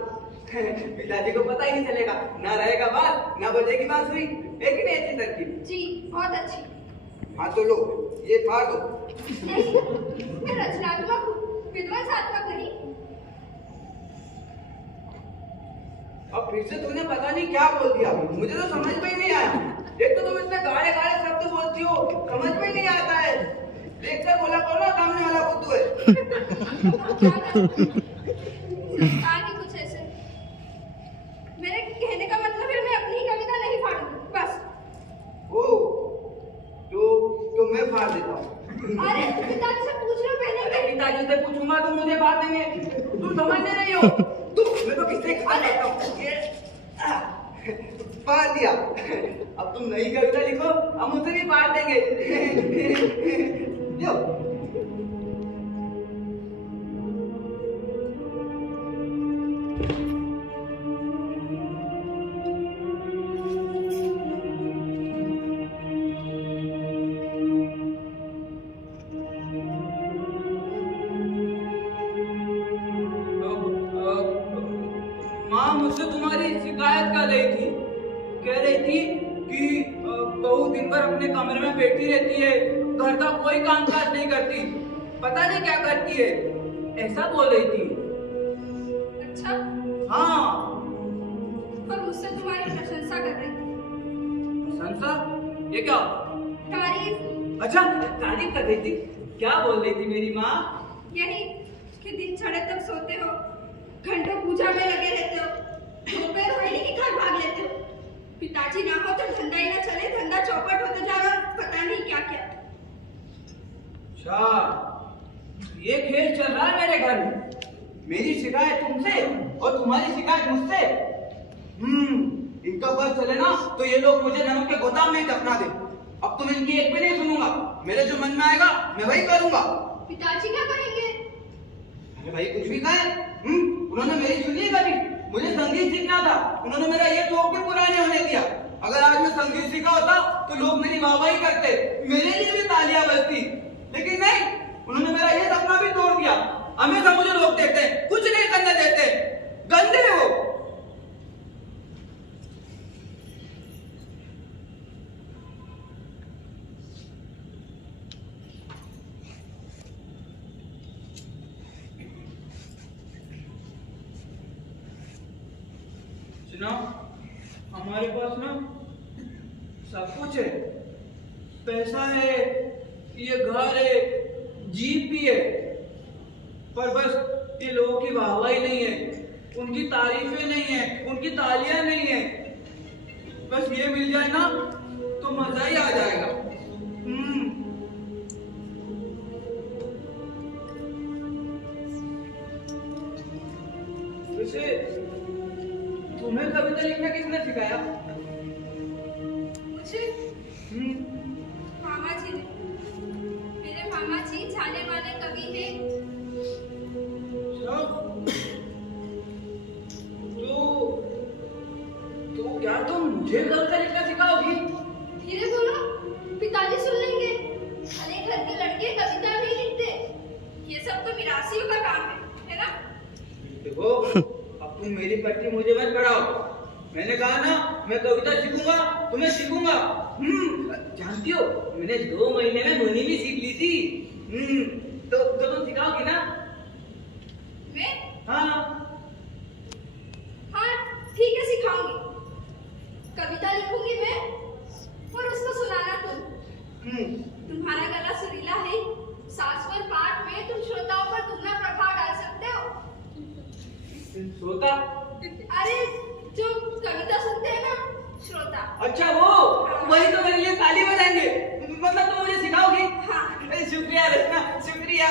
पिताजी को पता ही नहीं चलेगा, ना रहेगा बात ना बजेगी बांसुरी। एक नहीं अच्छी तरकीब। जी बहुत अच्छी। हाँ तो लो ये फाड़ दो। नहीं, मैं रचनात्मक हूँ, विध्वंसात्मक नहीं। अब फिर से तूने पता नहीं क्या बोल दिया, मुझे तो समझ में ही नहीं आया। एक तो तुम इतने गाढ़े गाढ़े शब्द बोलती हो, समझ में ही नहीं आता है। देखकर बोला करो ना सामने वाला बुद्धू है। आगे कुछ ऐसे। मेरे कहने का मतलब है मैं अपनी ही कविता नहीं फाड़ूंगी, बस। ओ, तो मैं फाड़ देता हूँ। अरे पिताजी से पूछ लो पहले। अरे पिताजी से पूछूंगा तो मुझे फाड़ देंगे, तुम समझ नहीं रही हो। मैं तो किससे खा लेता हूँ। ये फाड़ दिया। अब तुम नई कविता लिखो, हम उसे भी फाड़ देंगे। जो माँ मुझसे तुम्हारी शिकायत कर रही थी, कह रही थी कि बहू दिन भर अपने कमरे में बैठी रहती है, घर का कोई काम काज नहीं करती, पता नहीं क्या करती है, ऐसा बोल रही थी। अच्छा। हाँ। और मुझसे तुम्हारी प्रशंसा कर रही थी। प्रशंसा? ये क्या? तारीफ। अच्छा तारीफ कर रही थी, क्या बोल रही थी मेरी माँ? यही कि दिन चढ़े तक सोते हो, घंटों पूजा में लगे रहते हो, दोपहर होने की घर भाग लेते हो, पिताजी ना हो तो धंधा ही ना चले, धंधा चौपट होता जा रहा, पता नहीं क्या क्या। अच्छा ये खेल चल रहा है मेरे घर में, मेरी शिकायत तुमसे और तुम्हारी शिकायत मुझसे। इनका बस चले ना तो ये लोग मुझे नमक के गोदाम में ही दफना दे। अब तुम इनकी एक भी नहीं सुनूंगा, मेरे जो मन में आएगा मैं वही करूंगा। पिताजी क्या करेंगे? अरे भाई कुछ भी कहे। उन्होंने मेरी सुनी कभी? मुझे संगीत सीखना था, उन्होंने मेरा ये शौक भी पूरा नहीं होने दिया। अगर आज मैं संगीत सीखा होता तो लोग मेरी वाहवाही करते, मेरे लिए भी तालियां बजती, लेकिन नहीं, उन्होंने मेरा ये सपना भी तोड़ दिया। हमेशा मुझे रोक देते, कुछ नहीं करने देते, गंदे हो। सुनो, हमारे पास ना सब कुछ है, पैसा है, ये घर है, जीप भी है, पर बस ये लोगों की वाहवाही नहीं है, उनकी तारीफें नहीं है, उनकी तालियां नहीं है। बस ये मिल जाए ना तो मजा ही आ जाएगा। वैसे तुम्हें कविता लिखना किसने सिखाया? मुझे मामा जी ने। मेरे मामा जी जाने माने कवि हैं। तो क्या तुम मुझे कविता लिखना सिखाओगी? धीरे बोलो, पिताजी सुन लेंगे। अरे घर के लड़के कविता नहीं लिखते, ये सब तो मिरासियों का काम है ना? देखो अब तुम मेरी पट्टी मुझे मत पढ़ाओ, मैंने कहा ना मैं कविता सीखूंगा, तुम्हें सीखूंगा। जानती हो मैंने 2 महीने में ध्वनि भी सीख ली थी। तो तुम सिखाओगी ना? मैं? हाँ ठीक है, सिखाऊंगी। कविता लिखूंगी मैं और उसको सुनाना तुम। तुम्हारा गला सुरीला है, सास्वर पाठ में तुम श्रोताओं पर दुगना प्रभाव डाल सकते हो। श्रोता? अरे जो कविता सुनते हैं ना, श्रोता। अच्छा वो वही तो मेरे लिए ताली बजाएंगे, मतलब तुम मुझे सिखाओगी? हाँ। शुक्रिया रचना, शुक्रिया।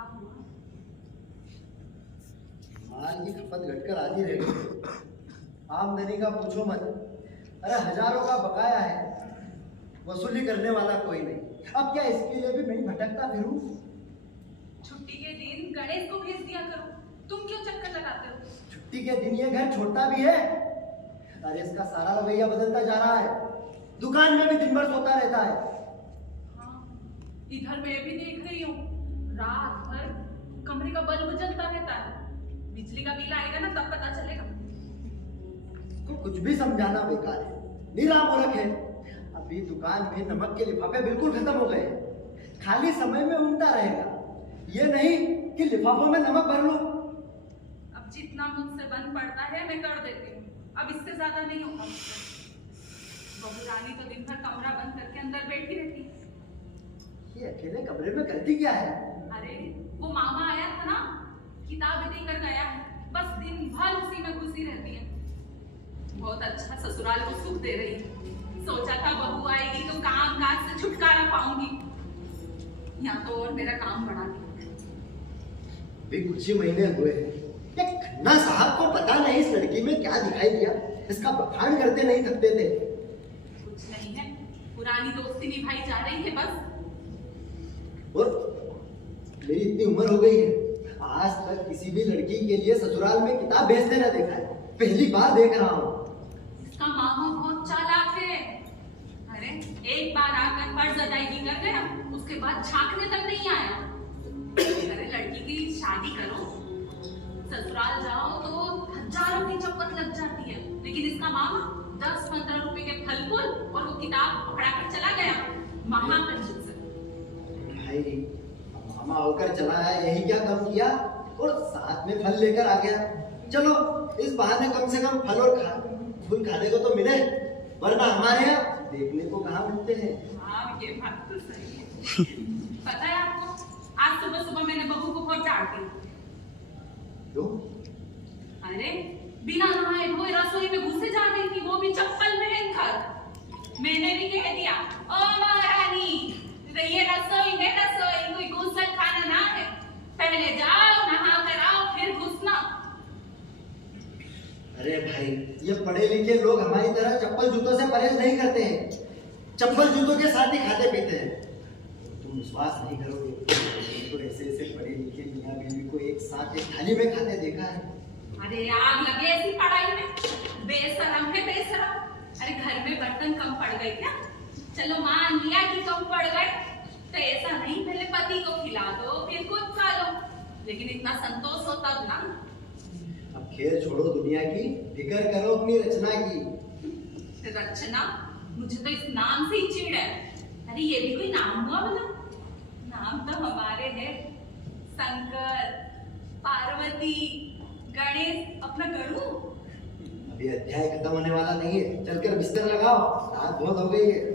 क्या हुआ? माल की खपत घटकर आधी रह गई। आमदनी का पूछो मत। अरे हजारों का बकाया है, वसूली करने वाला कोई नहीं। अब क्या इसके लिए भी मैं भटकता फिरूं? छुट्टी के दिन गणेश को भेज दिया करो, तुम क्यों चक्कर लगाते हो? छुट्टी के दिन ये घर छोड़ता भी है। अरे इसका सारा रवैया बदलता जा रहा है। दुकान में भी दिन भर सोता रहता है। हाँ, इधर मैं भी देख रही हूँ, रात भर कमरे का बल्ब जलता रहता है। बिजली का बिल आएगा ना तब पता चलेगा। तो कुछ भी समझाना बेकार है, नीला मूर्ख है। अभी दुकान में नमक के लिफाफे बिल्कुल खत्म हो गए। खाली समय में उनता रहेगा, ये नहीं कि लिफाफों में नमक भर लो। अब जितना मुझसे बन पड़ता है मैं कर देती हूँ, अब इससे ज्यादा नहीं होगा। बहू रानी तो दिन भर कमरा बंद करके अंदर बैठी रहती है। ये अकेले कमरे में करती क्या है? अरे वो मामा आया था ना, किताब देकर गया है, बस दिन भर उसी में घुसी रहती है। बहुत अच्छा ससुराल को सुख दे रही है। सोचा था बहू आएगी तो काम काज से छुटकारा पाऊंगी, यहाँ तो और मेरा काम बढ़ा दिया। भी कुछ ही महीने हुए ये खन्ना साहब को पता नहीं इस लड़की में क्या दिखाई दिया। इसका बखान करते नहीं थकते थे। कुछ नहीं है, पुरानी दोस्ती निभाई जा रही है बस। और मेरी इतनी उम्र हो गई है, आज तक किसी भी लड़की के लिए ससुराल में किताब भेजते न देखा है। पहली बार देख रहा हूँ। इसका मामा बहुत चालाक है। अरे एक बार आकर फर्ज अदायगी कर गया, उसके बाद झांकने तक नहीं आया। अरे लड़की की शादी करो, ससुराल जाओ तो हजारों की चपत लग जाती है, लेकिन इसका मामा 10-15 रुपए के फल फूल और वो किताब पकड़ा कर चला गया। महाकंजूस है। भाई मामा होकर चला है, यही क्या कम किया? और साथ में फल लेकर आ गया। चलो इस बहाने कम से कम फल और फूल खाने को तो मिले, वरना हमारे यहाँ देखने को कहाँ मिलते हैं। हाँ ये बात तो सही है। पता है आपको, आज सुबह सुबह मैंने बहू को बहुत डांट दी। क्यों? अरे बिना नहाए धोए रसोई में घुसे जा रही थी, वो भी चप्पल पहनकर। मैंने भी कह दिया, ओ महारानी ये रसोई में रसोई कोई गुसल खाना ना है, पहले जाओ नहा कर आओ फिर घुसना। अरे भाई ये पढ़े लिखे लोग हमारी तरह चप्पल जूतों से परहेज नहीं करते हैं। चप्पल जूतों के साथ ही खाते पीते हैं। तुम विश्वास नहीं करोगे, तो ऐसे पढ़े लिखे मियां बीवी को एक साथ एक थाली में खाते देखा है। अरे आग लगे ऐसी पढ़ाई में, बेशरम है बेशरम। अरे घर में बर्तन कम पड़ गए क्या? चलो मान लिया कि कम पड़ गए, तो ऐसा नहीं पहले पति को खिला दो फिर खुद खा लो, लेकिन इतना संतोष हो तब ना। अब खेल छोड़ो दुनिया की, फिक्र करो अपनी रचना की। रचना? मुझे तो इस नाम से ही चिढ़ है। अरे ये भी कोई नाम हुआ भला? नाम तो हमारे हैं, शंकर, पार्वती, गणेश, अपना गणू। अभी अध्याय खत्म होने वाला नहीं है, चलकर बिस्तर लगाओ, रात बहुत हो गई है।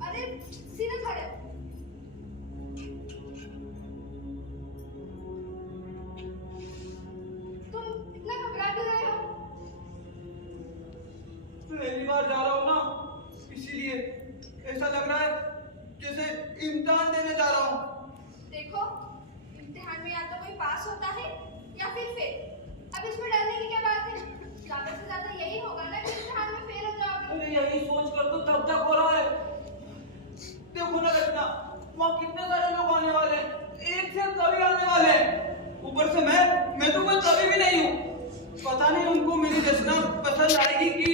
अरे सीधे खड़े हो। तुम इतना घबरा क्यों रहे हो? पहली बार जा रहा हूँ ना, इसीलिए ऐसा लग रहा है जैसे इम्तिहान देने जा रहा हूँ। देखो, इम्तिहान में या तो कोई पास होता है या फिर फेल। अब इसमें डरने की क्या बात है? ज्यादा से ज्यादा यही होगा ना कि इम्तिहान में फेल हो जाओगे। अरे यही सोच कर तो तब तक हो रहा है। देखो ना रचना, वहाँ कितने सारे लोग आने वाले हैं, एक से कवि आने वाले हैं। ऊपर से मैं तो कोई कवि भी नहीं हूँ। पता नहीं उनको मेरी रचना पसंद आएगी कि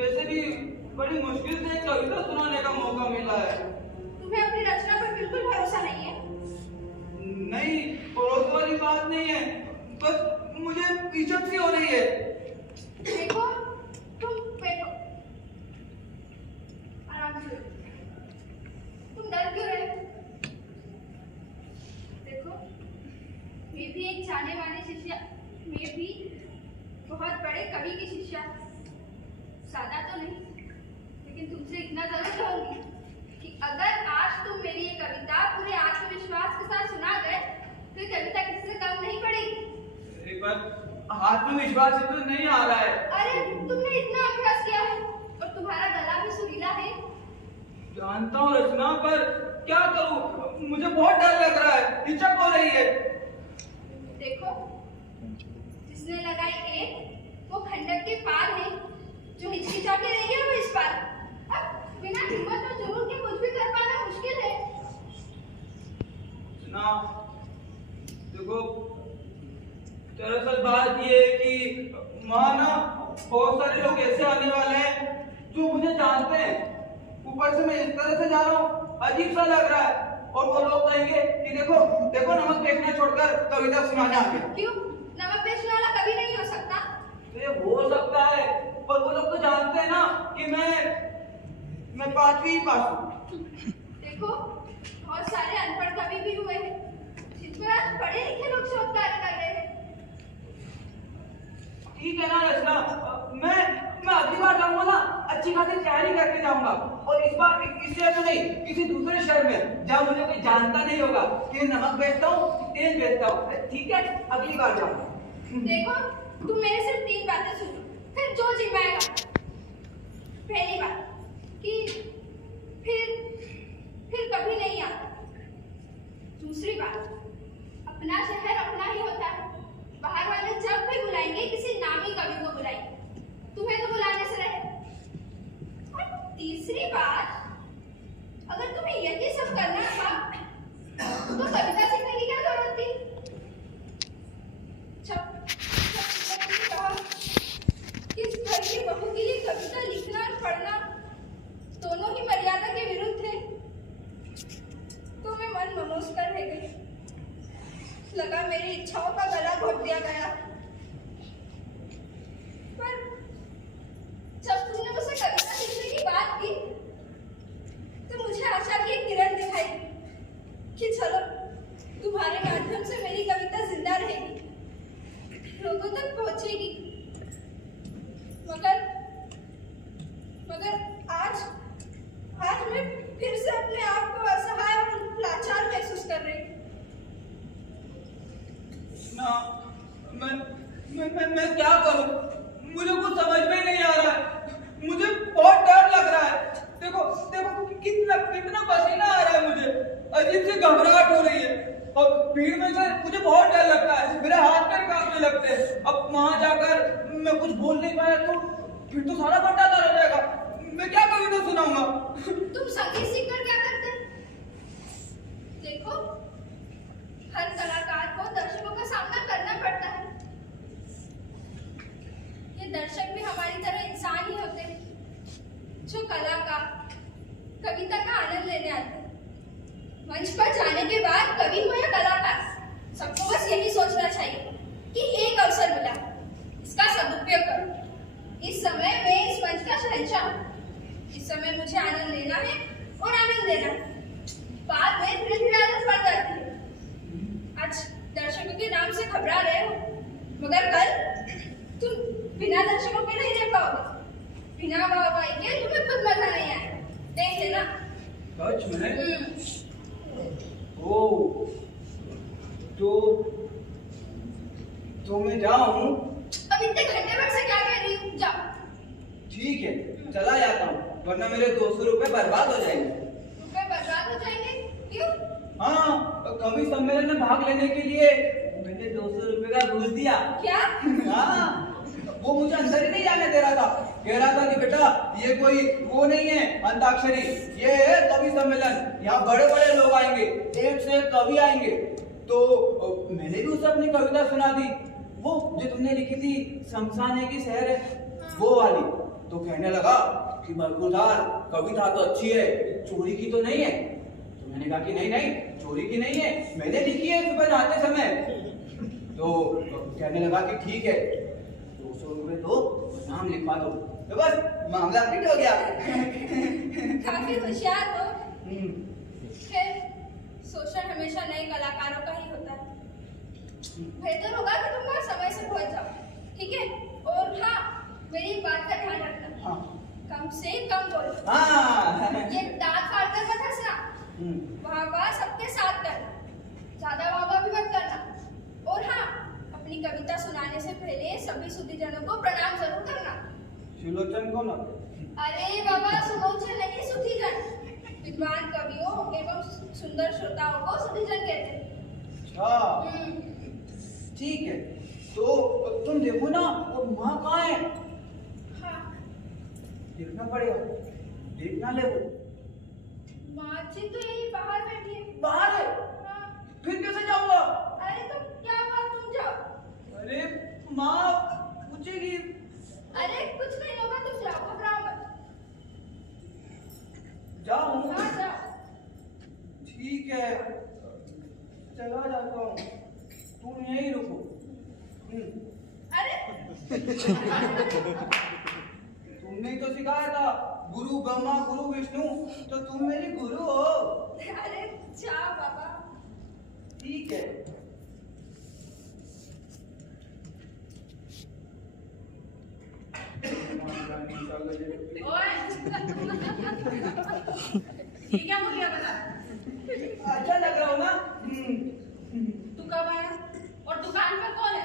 वैसे भी बड़ी मुश्किल से एक कविता सुनाने का मौका मिला है। तुम्हें अपनी रचना पर बिल्कुल भरोसा नहीं है? नहीं, भरोसे वाली बात नहीं है, बस मुझे इज्जत सी हो रही है। देखो, तुम बैठो, आराम से। तुम डर क्यों रहे? देखो, मैं भी एक जाने माने शिष्य, मैं भी बहुत बड़े आत्मविश्वास से तो नहीं आ रहा है। अरे तुमने इतना अभ्यास किया है और तुम्हारा गला भी सुरीला है। जानता हूँ रचना, पर क्या करूँ, मुझे बहुत डर लग रहा है, हिचक हो रही है। देखो, जिसने लगाई एक, वो खंडक के पार है, जो हिचकिचा के रही है वो इस पार। अब बिना हिम्मत और जुनून के कुछ भी कर पाना मुश्किल है। रचना, देखो, दरअसल बात ये है कि वहाँ ना बहुत सारे लोग ऐसे आने वाले हैं जो मुझे जानते हैं। ऊपर से मैं इस तरह से जा रहा हूँ, अजीब सा लग रहा है। और वो लोग कहेंगे कि देखो देखो नमक फेंकना छोड़कर कविता सुनाने आ गए। क्यों? नमक बेचने वाला कभी नहीं हो सकता। तो ये हो सकता है, पर वो लोग तो जानते हैं ना कि मैं 5वीं पास हूँ। देखो, बहुत सारे अनपढ़ कवि भी हुए हैं, जिन पर आज पढ़े लिखे लोग शोध कार्य कर रहे हैं। ठीक है ना रचना, मैं अगली बार जाऊंगा ना, अच्छी खासी तैयारी करके जाऊंगा। और इस बार इस शहर में नहीं, किसी दूसरे शहर में, जहाँ मुझे कोई जानता नहीं होगा कि नमक बेचता हूँ, तेल बेचता हूँ। ठीक है, अगली बार जाऊंगा। देखो, तुम मेरे सिर्फ 3 बातें सुनो, फिर जो जी पाएगा। पहली बात कि फिर कभी नहीं आता। दूसरी बात, अपना शहर अपना ही होता है। बाहर वाले जब भी बुलाएंगे किसी नामी कवि को बुलाएंगे, तुम्हें तो बुलाने से रहे। और तीसरी बात, अगर तुम्हें यही सब करना था तो कविता सीखने की क्या जरूरत थी? इस घर की बहू के लिए कविता लिखना और पढ़ना दोनों ही मर्यादा के विरुद्ध है। तो मैं मन ममोज कर रह गई। लगा मेरी इच्छाओं का गला घोट दिया गया। पर जब तुमने मुझसे कविता सीखने की बात की तो मुझे आशा की एक किरण दिखाई कि चलो तुम्हारे माध्यम से मेरी कविता जिंदा रहेगी, लोगों तक पहुंचेगी। मगर आज मैं फिर से अपने आप को असहाय और लाचार महसूस कर रही हूँ। ना, मैं क्या करूं? मुझे कुछ समझ में नहीं आ रहा है। मुझे बहुत डर लग रहा है। देखो कितना पसीना आ रहा है मुझे। अजीब सी घबराहट हो रही है और भीड़ में से मुझे बहुत डर लगता है। मेरे हाथ पैर कांपने लगते हैं। अब वहां जाकर मैं कुछ बोल नहीं पाया तो फिर तो सारा बंटाता रह जाएगा। मैं क्या कविता सुनाऊंगा? तुम संगीत सीखकर क्या करते? देखो, हर कलाकार को दर्शकों का सामना करना पड़ता है। ये दर्शक भी हमारी तरह इंसान ही होते हैं, जो कला का, कविता का आनंद लेने आते हैं। मंच पर जाने के बाद कवि हो या कलाकार, सबको बस यही सोचना चाहिए कि एक अवसर मिला, इसका सदुपयोग करो। इस समय मैं इस मंच का शहंशाह हूँ। इस समय मुझे आनंद लेना है और आनंद देना है। बाद में धीरे धीरे आदत पड़ जाती है। आज दर्शकों के नाम से घबरा रहे हो, मगर कल तुम बिना दर्शकों के नहीं रह पाओगे। बिना वाहवाही के तुम्हें खुद मजा नहीं आएगा। देख लेना। सच में? ओ, तो मैं जाऊं? अब इतने घंटे भर से क्या कर रही हूँ? जाओ। ठीक है, चला जाता हूँ, वरना मेरे 200 रुपए बर्बाद हो जाएंगे। रुपए बर्बाद हो जाएंगे? क्यों? हाँ, कवि सम्मेलन में भाग लेने के लिए मैंने 200 रुपए का घूस दिया। क्या? हाँ, वो मुझे अंदर ही नहीं जाने दे रहा था। कह रहा था कि बेटा ये कोई वो नहीं है अंताक्षरी, ये है कवि सम्मेलन, यहाँ बड़े बड़े लोग आएंगे, एक से एक कवि आएंगे। तो मैंने भी उसे अपनी कविता सुना दी, वो जो तुमने लिखी थी शमशाने की शहर है, वो वाली। तो कहने लगा कि बरखुरदार कविता तो अच्छी है, चोरी की तो नहीं है। तो मैंने कहा कि नहीं चोरी की नहीं है, मैंने लिखी है सुबह जाते समय। तो कहने लगा कि ठीक है, 200 रुपए दो, नाम लिखवा दो। तो बस मामला फिट हो गया। काफी होशियार हो। खैर, शोषण हमेशा नए कलाकारों का ही होता है। बेहतर होगा कि तुम वहाँ समय से पहुंच जाओ, ठीक है? और हाँ, मेरी बात का ध्यान रखना। हाँ। कम से कम बोलो। हाँ। ये दांत फाड़ कर मत हंसना। वाह सबके साथ करना, ज्यादा वाह भी मत करना। और हाँ, अपनी कविता सुनाने से पहले सुलोचन कौन है? अरे बाबा, सुलोचन नहीं, सुधीजन। विद्वान कवियों एवं सुंदर श्रोताओं को सुधीजन कहते हैं। अच्छा, ठीक है। तो तुम देखो ना, वो माँ कहाँ है? हाँ, देखना पड़ेगा, देखना ले वो। माँ जी तो यही बाहर बैठी है। बाहर है? हाँ। फिर कैसे जाऊंगा? अरे तो क्या बात, तुम जाओ। अरे माँ पूछेगी। अरे कुछ नहीं होगा, तुम जाओ, घबराओ मत। जाऊँ? हाँ जाओ। ठीक है, चला जाता हूँ, तुम यहीं रुको। अरे तुमने तो सिखाया था गुरु ब्रह्मा गुरु विष्णु, तो तुम मेरी गुरु हो। अरे जाओ बाबा। ठीक है। ओए ये क्या बोल गया बता? अच्छा लग रहा हो ना? तू कब आया और दुकान पर कौन है?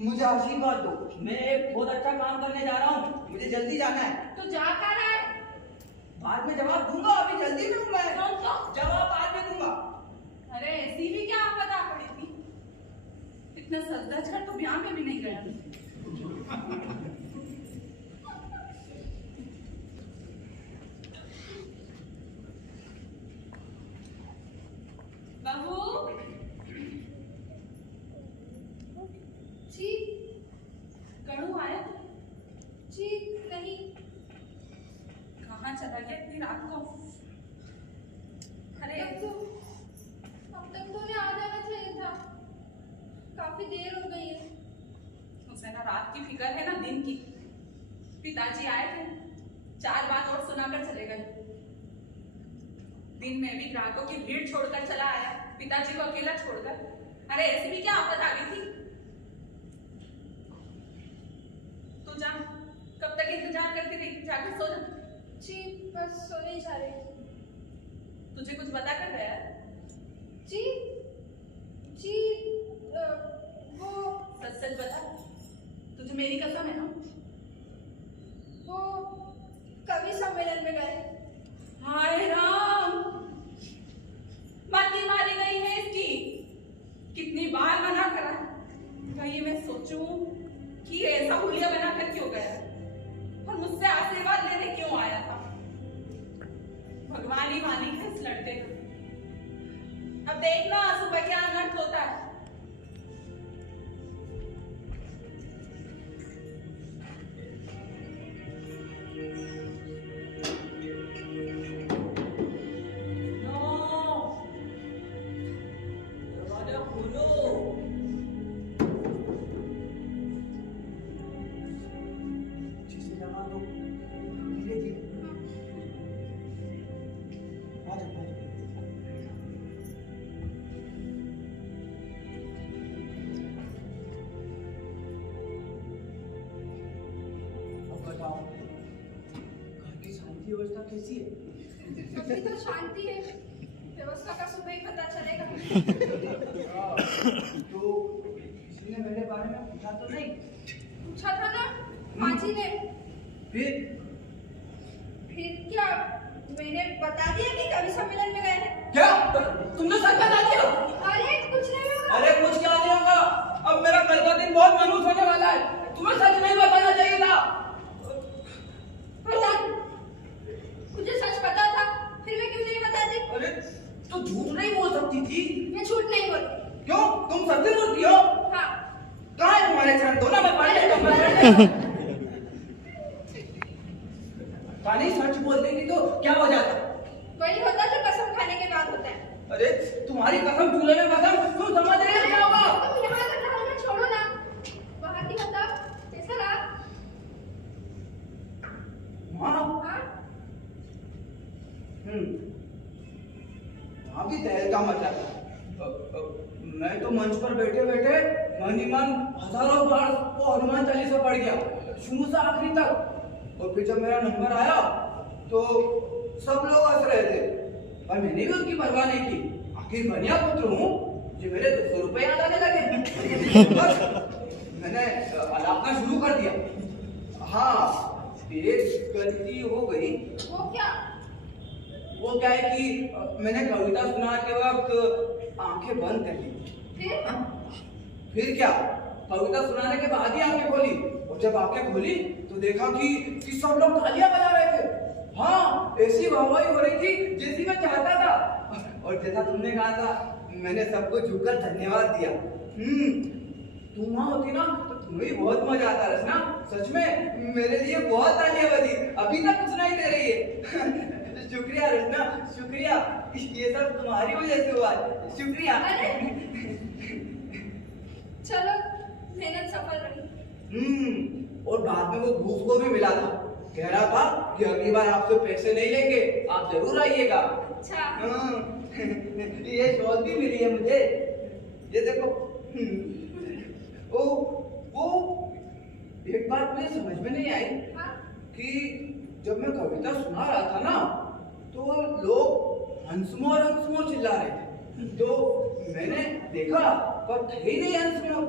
मुझे आशीर्वाद दो, मैं एक बहुत अच्छा काम करने जा रहा हूँ, मुझे जल्दी जाना है। तू जा कहाँ रहा है? बाद में जवाब दूंगा, अभी जल्दी में हूँ मैं। कौन? जवाब बाद में दूंगा। अरे ऐसी भी क्या आपदा पड़ी थी? इतना सज धज कर तो ब्याह में भी नहीं गया। बहू जी गणू आया? जी नहीं। कहाँ चला गया इतनी रात को? अरे अब तक तो आ जाना चाहिए था, काफी देर हो गई है। उसे ना रात की फिक्र है ना दिन की। पिताजी आए थे, 4 बात और सुनाकर चले गए। दिन में भी ग्राहकों की भीड़ छोड़कर चला आया, पिताजी को अकेला छोड़कर। अरे ऐसी भी क्या आफत आ गई थी? तू जा, कब तक इंतजार करती रही? जाकर सो जा। जी बस सोने ही जा रही थी। तुझे कुछ बता कर गया? जी जी वो सच सच बता, तुझे मेरी कसम है ना? वो कवि सम्मेलन में गए। हाय राम, मती मारी गई है इसकी। कितनी बार मना करा, कहीं मैं सोचूं कि ऐसा हुलिया बनाकर क्यों गया और मुझसे आशीर्वाद लेने क्यों आया था। भगवान ही मालिक है इस लड़के का। अब देखना सुबह क्या अनर्थ होता है। व्यवस्था कैसी है? अभी तो शांति है, व्यवस्था का सुबह ही पता चलेगा। तो किसी ने मेरे बारे में पूछा तो नहीं? पूछा था ना माँ जी ने। फिर क्या मैंने बता दिया कि कवि सम्मेलन में गए हैं? क्या तुमने सच बता दिया? अरे कुछ नहीं होगा। अरे कुछ क्या नहीं होगा, अब मेरा कल का दिन बहुत मनहूस होने वाला है, तुम्हें सच नहीं बताना चाहिए था। पता मुझे सच पता था, फिर मैं क्यों नहीं बताती? अरे तो झूठ नहीं बोल सकती थी। मैं झूठ नहीं बोलती। क्यों, तुम सत्य बोलती हो? हाँ। कहाँ है तुम्हारे चरण? दो ना, मैं पढ़ लेता हूँ। कहानी सच बोल देती तो क्या हो जाता? वही होता जो कसम खाने के बाद होता है। अरे तुम्हारी कसम चूल्हे में कसम, तुम समझ रहे हो क्या होगा? तुम यहाँ का ढालना छोड़ो ना, बाहर की बता कैसा रहा? हाँ हाँ? वहाँ भी तहलका मचा था। मैं तो मंच पर बैठे बैठे मन ही मन हजारों बार वो हनुमान चालीसा पढ़ गया, शुरू से आखिरी तक। और फिर जब मेरा नंबर आया तो सब लोग हंस रहे थे, पर मैंने भी उनकी परवाह नहीं की। आखिर बनिया पुत्र हूँ, जो मेरे 200 रुपए याद आने लगे। बस मैंने अलापना शुरू कर दिया। हाँ, एक गलती हो गई। वो क्या? वो क्या है कि मैंने कविता सुनाने के वक्त आंखें बंद कर ली। फिर क्या, कविता सुनाने के बाद ही आंखें खोली, और जब आंखें खोली तो देखा कि सब लोग तालियां बजा रहे थे। हाँ, ऐसी वाहवाही हो रही थी जैसी मैं चाहता था। और जैसा तुमने कहा था, मैंने सबको झुककर धन्यवाद दिया। तुम वहां होती ना तो तुम्हें बहुत मजा आता रचना। सच में मेरे लिए बहुत तालियां बजी, अभी तक सुनाई दे रही है। शुक्रिया रचना, शुक्रिया। ये सब तुम्हारी वजह से हुआ, शुक्रिया। चलो, मेहनत सफल रही। और बाद में वो घूस को भी मिला था, कह रहा था कि अगली बार आपसे पैसे नहीं लेंगे, आप जरूर आइएगा। अच्छा। ये शॉल भी मिली है मुझे, ये देखो। वो एक बात मुझे समझ में नहीं आई कि जब मैं कविता सुना रहा था ना तो लोग हंसमोर चिल्ला रहे थे, तो मैंने देखा पर थे ही नहीं हंसमोर।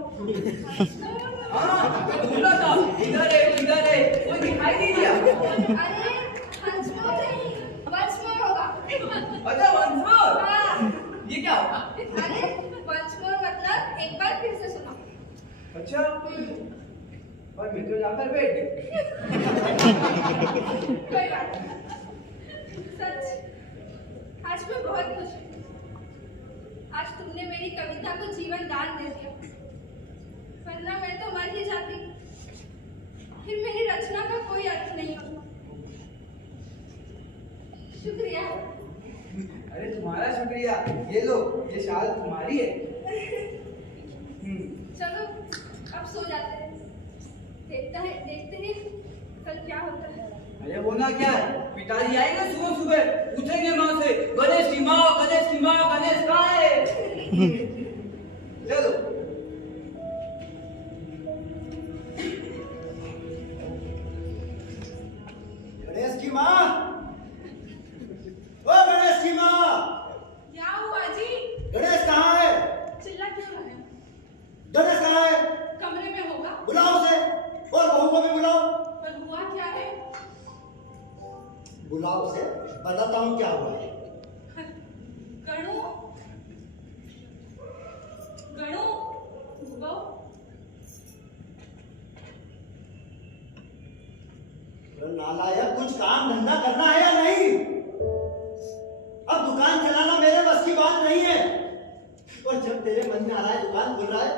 हाँ, मैं ढूंढ रहा था, इधर है, कोई दिखाई नहीं दिया। अरे हंसमोर नहीं, वंसमोर होगा। अच्छा, वंसमोर। हाँ। ये क्या होगा? अरे वंसमोर मतलब एक बार फिर से सुनो। अच्छा, और मैं तो जाकर बैठ गई। कोई बात नहीं। सच, आज मैं बहुत खुश हूँ। आज तुमने मेरी कविता को जीवन दान दे दिया, वरना मैं तो मर ही जाती। फिर मेरी रचना का कोई अर्थ नहीं होता। शुक्रिया। अरे तुम्हारा शुक्रिया, ये लो, ये शाल तुम्हारी है। चलो अब सो जाते हैं, देखते हैं कल क्या होता है। अरे होना क्या है, पिताजी आएंगे सुबह सुबह, पूछेंगे माँ से गणेश की माँ, गणेश कहाँ है। चलो। गणेश की माँ, ओ गणेश की माँ, क्या हुआ जी? गणेश कहाँ है? चिल्ला क्यों रहे हो? गणेश कहाँ है? कमरे में होगा। बुलाओ उसे, और बहू को भी बुलाओ। पर हुआ क्या है? बुलाओ उसे, बताता हूँ क्या हुआ है। गणू, वो नालायक, कुछ काम धंधा करना है या नहीं? अब दुकान चलाना मेरे बस की बात नहीं है। और जब तेरे मन में आ रहा है दुकान खुल रहा है,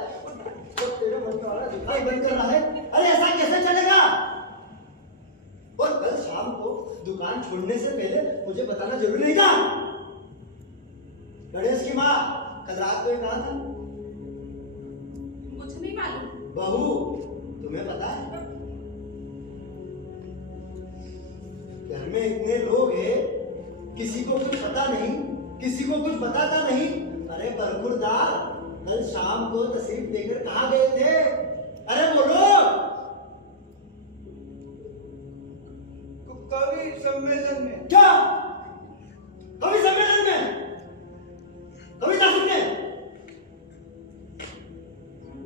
और तेरे मन में आ रहा है दुकान बंद कर रहा है, अरे ऐसा कैसे चलेगा? और कल शाम को दुकान छोड़ने से पहले मुझे बताना जरूरी नहीं था? गणेश की माँ, कल रात को कहा था? कुछ नहीं मालूम। बहू, तुम्हें पता है घर में इतने लोग हैं, किसी को कुछ पता नहीं, किसी को कुछ बताता नहीं। अरे बरखुरदार, कल शाम को तशरीफ देकर कहाँ गए थे? अरे बोलो। कवि सम्मेलन में। क्या? कवि सम्मेलन में? कविता सुनने?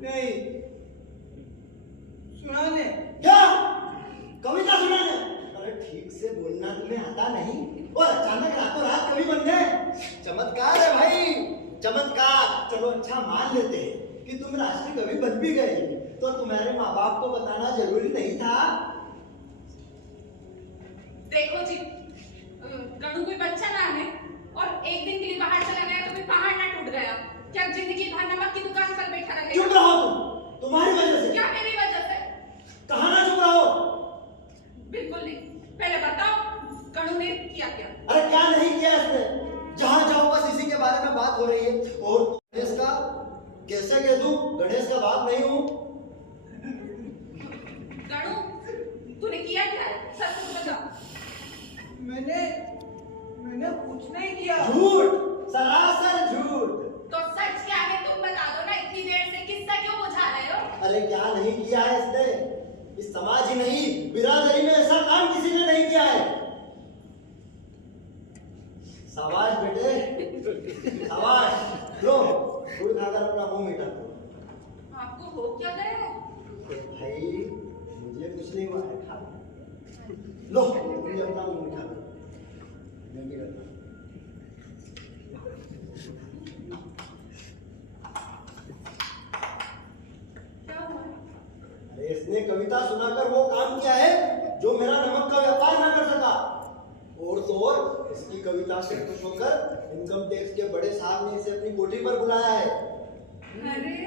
नहीं, सुनाने। क्या? कविता सुनाने? अरे ठीक से बोलना तुम्हें आता नहीं, और अचानक रातों रात कवि बन गए। चमत्कार है भाई, चमत्कार। चलो अच्छा मान लेते हैं कि तुम राष्ट्रीय कवि बन भी गए, तो तुम्हारे माँ बाप को बताना जरूरी नहीं था? देखो जी, गणू कोई बच्चा ना है, और एक दिन के लिए बाहर चला गया तो कोई पहाड़ ना टूट गया। क्या जिंदगी भर नमक की दुकान पर बैठा रहेगा? चुप रहो तुम, तुम्हारी वजह से। क्या मेरी वजह से? कहाँ ना चुप रहो। बिल्कुल नहीं। पहले बताओ गणू ने किया क्या? अरे क्या नहीं किया इसने? जहाँ जाओ बस इसी के बारे में बात हो रही है। और गणेश का कैसे कह दूं, गणेश का बाप नहीं हूँ। गणू, तूने किया क्या है? सच सच बता। मैंने कुछ नहीं किया। झूठ, सरासर झूठ। तो सच क्या है तुम बता दो ना, इतनी देर से किस्सा क्यों बुझा रहे हो? अरे क्या नहीं किया है इसने? इस समाज ही नहीं, बिरादरी में ऐसा काम किसी ने नहीं किया है। शाबाश बेटे, शाबाश। लो गुड़ खाकर अपना मुंह मीठा करो। आपको हो क्या गए हो? भाई मुझे कुछ नहीं हुआ है, खा। लो ये भी अपना मुंह मिठा दो, मैं भी करता हूँ। क्या हुआ? अरे इसने कविता सुनाकर वो काम किया है जो मेरा नमक का व्यापार ना कर सका। और तो और इसकी कविता से खुश होकर इनकम टैक्स के बड़े साहब ने इसे अपनी कोठी पर बुलाया है। अरे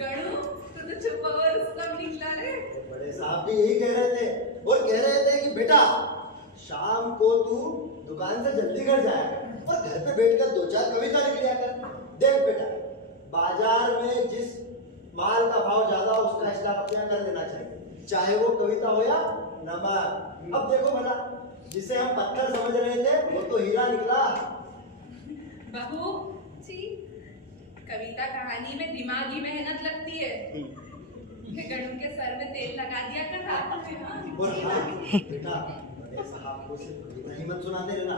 गणू तो चुप और उसका निकला रे। बड़े साहब भी यही कह रहे थे और कह रहे थे कि बेटा शाम को तू दुकान से जल्दी घर जाया कर और घर पे बैठकर 2-4 कविता लिख लिया कर। देख बेटा बाजार में जिस माल का भाव ज्यादा हो उसका स्टॉक अपना कर लेना चाहिए, चाहे वो कविता हो या नमक। अब देखो भला जिसे हम पत्थर समझ रहे थे वो तो हीरा निकला। बहू जी कविता कहानी में दिमागी मेहनत लगती है। गणू के सर में तेल लगा दिया कर रात में। और हाँ बेटा बड़े साहब को सिर्फ कविता ही मत सुनाते रहना,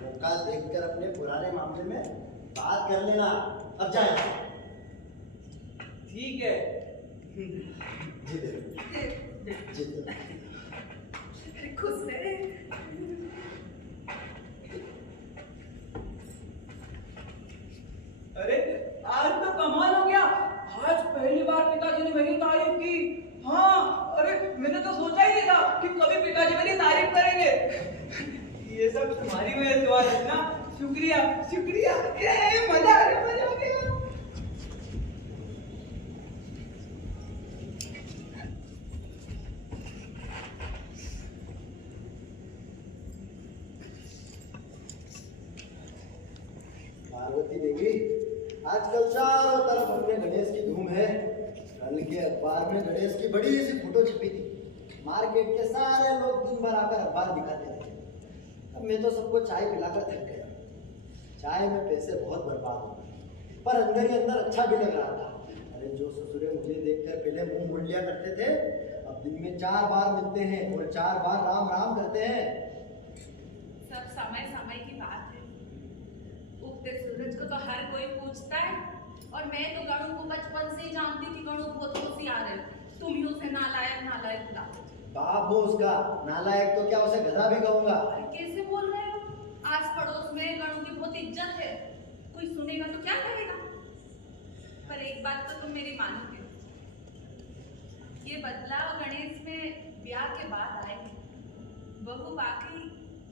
मौका देखकर अपने पुराने मामले में बात कर लेना। अब जाए ठीक है। जीते खुश रहे। अरे आज तो कमाल हो गया, आज पहली बार पिताजी ने मेरी तारीफ की। हाँ अरे मैंने तो सोचा ही नहीं था कि कभी पिताजी मेरी तारीफ करेंगे। ये सब तुम्हारी वजह से हुआ है ना, शुक्रिया शुक्रिया। ये मजा आ गया, मजा आ गया। पार्वती देवी आजकल चारों तरफ अपने गणेश की धूम है। कल के अखबार में गणेश की बड़ी सी फोटो छपी थी, मार्केट के सारे लोग दिन भर आकर अखबार दिखाते रहे। अब मैं तो सबको चाय पिलाकर थक गया। चाय में पैसे बहुत बर्बाद हो गए पर अंदर ही अंदर अच्छा भी लग रहा था। अरे जो ससुरे मुझे देखकर पहले मुंह मोड़ लिया करते थे अब दिन में 4 बार मिलते हैं और 4 बार राम राम करते हैं। सब समय समय की बात है। उगते सूरज को तो हर कोई पूछता है और मैं तो गणू को बचपन से ही जानती थी। गणू बहुत होशियार है, तुम ही उसे नालायक नालायक बुलाते। बाप हो उसका नालायक तो क्या उसे गधा भी कहूंगा। कैसे बोल रहे हो? आस पड़ोस में गणू की बहुत इज्जत है, कोई सुनेगा तो क्या कहेगा? पर एक बात तो तुम मेरी मानोगे, ये बदलाव गणेश में ब्याह के बाद आए हैं। बहू वाकई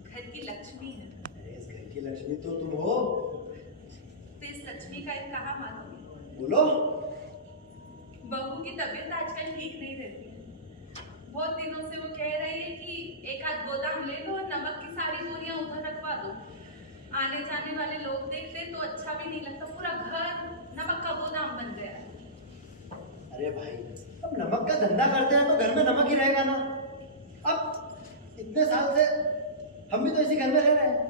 घर की लक्ष्मी है। अरे इस घर की लक्ष्मी तो तुम हो। तो इस लक्ष्मी का एक कहा मानोगे? बोलो। बहू की तबीयत आजकल ठीक नहीं रहती। बहुत दिनों से वो कह रही है कि एक आध गोदाम ले लो और नमक की सारी बोरियां उधर रखवा दो। आने जाने वाले लोग देखते तो अच्छा भी नहीं लगता, पूरा घर नमक का गोदाम बन गया है। अरे भाई अब नमक का धंधा करते हैं तो घर में नमक ही रहेगा ना। अब इतने साल से हम भी तो इसी घर में रह रहे हैं।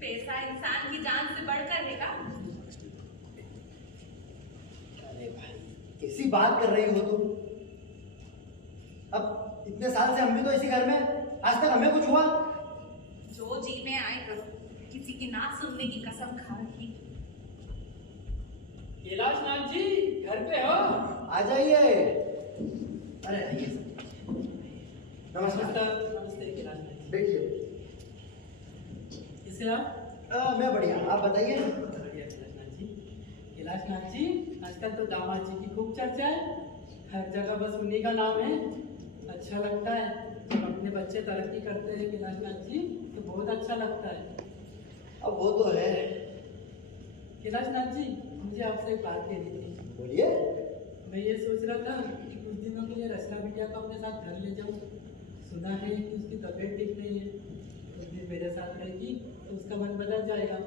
पैसा इंसान की जान से बढ़कर है का? अरे भाई ऐसी बात कर रही हो तुम? अब इतने साल से हम भी तो इसी घर में, आज तक हमें कुछ हुआ? जो जी में आए करो, किसी की ना सुनने की कसम खा रखी। कैलाशनाथ जी घर पे हो? आ जाइए। अरे आइए नमस्कार। नमस्ते कैलाशनाथ जी। बैठिए। किसे आप? मैं बढ़िया, आप बताइए। बढ़िया कैलाशनाथ जी। कैलाशनाथ जी आजकल तो दामाद जी की खूब चर्चा है, हर जगह बस उन्हीं का नाम है। अच्छा लगता है जब अपने बच्चे तरक्की करते हैं कैलाशनाथ जी, तो बहुत अच्छा लगता है। अब वो तो है। कैलाशनाथ जी मुझे आपसे एक बात कहनी थी। बोलिए। मैं ये सोच रहा था कि कुछ दिनों के लिए रचना बिटिया को अपने साथ घर ले जाऊँ। सुना है कि उसकी तबीयत ठीक नहीं है, कुछ दिन मेरे साथ रहेगी तो उसका मन बदल जाएगा।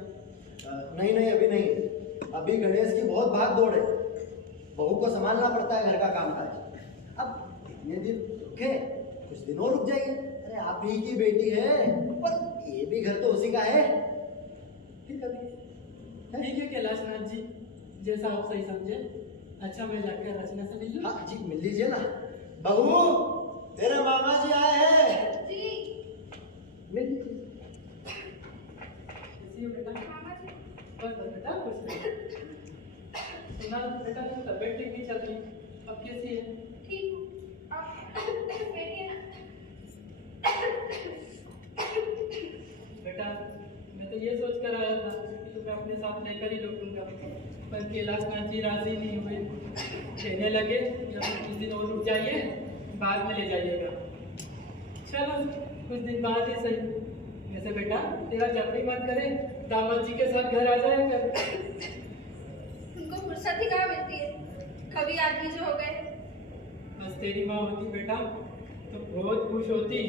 नहीं नहीं अभी नहीं, अभी गणेश की बहुत भाग दौड़ है, बहू को संभालना पड़ता है घर का काम काज। अब इतने दिन रुके, कुछ दिन और रुक जाइए। अरे आप ही की बेटी है पर ये भी घर तो उसी का है। ठीक है कैलाशनाथ जी, जैसा आप सही समझे। अच्छा मैं जाकर रचना से मिल लूं? हाँ जी मिल लीजिए ना। बहू तेरे मामा जी आए हैं। जी मिल लीजिए। कैसी हो बेटा? मामा जी बस बस बेटा कुछ नहीं। सुना बेटा तुम तबीयत ठीक नहीं चल रही, अब कैसी है? ठीक हूँ, आप बैठिए ना। ये सोच कर आया था कि तुम्हें अपने साथ लेकर ही लौटूंगा, पर कैलाशनाथ जी राजी नहीं हुए। कहने लगे कि अब कुछ दिन और रुक जाइए, बाद में ले जाइएगा। चलो कुछ दिन बाद ही सही। वैसे बेटा तेरा जब भी मन करे दामाद जी के साथ घर आ जाया कर। उनको फुर्सत ही कहाँ मिलती है, कभी आदमी जो हो गए। बस तेरी माँ होती बेटा तो बहुत खुश होती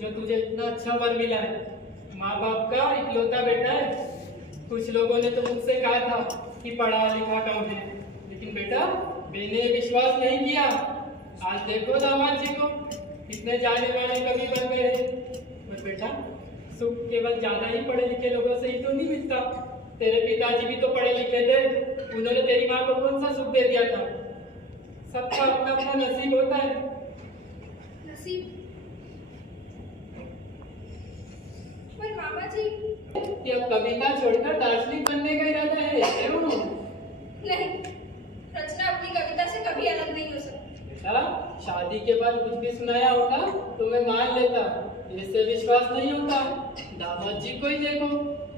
जो तुझे इतना अच्छा वर मिला है। माँ बाप का इकलौता बेटा है। कुछ लोगों ने तो मुझसे कहा था कि पढ़ा लिखा कम है, लेकिन बेटा मैंने विश्वास नहीं किया। आज देखो दामाद जी को कितने जाने वाले कवि बन गए हैं। पर बेटा सुख केवल ज्यादा ही पढ़े लिखे लोगों से ही तो नहीं मिलता। तेरे पिताजी भी तो पढ़े लिखे थे, उन्होंने तेरी माँ को कौन सा सुख दे दिया था। सबका अपना अपना नसीब होता है। नसीब? पर मामा जी कि अब कविता छोड़कर दार्शनिक बनने का इरादा है, क्यों? नहीं, रचना अपनी कविता से कभी अलग नहीं हो सकती। बेटा शादी के बाद कुछ भी सुनाया होता तो मैं मान लेता, इससे विश्वास नहीं होता। दामाद जी को ही देखो,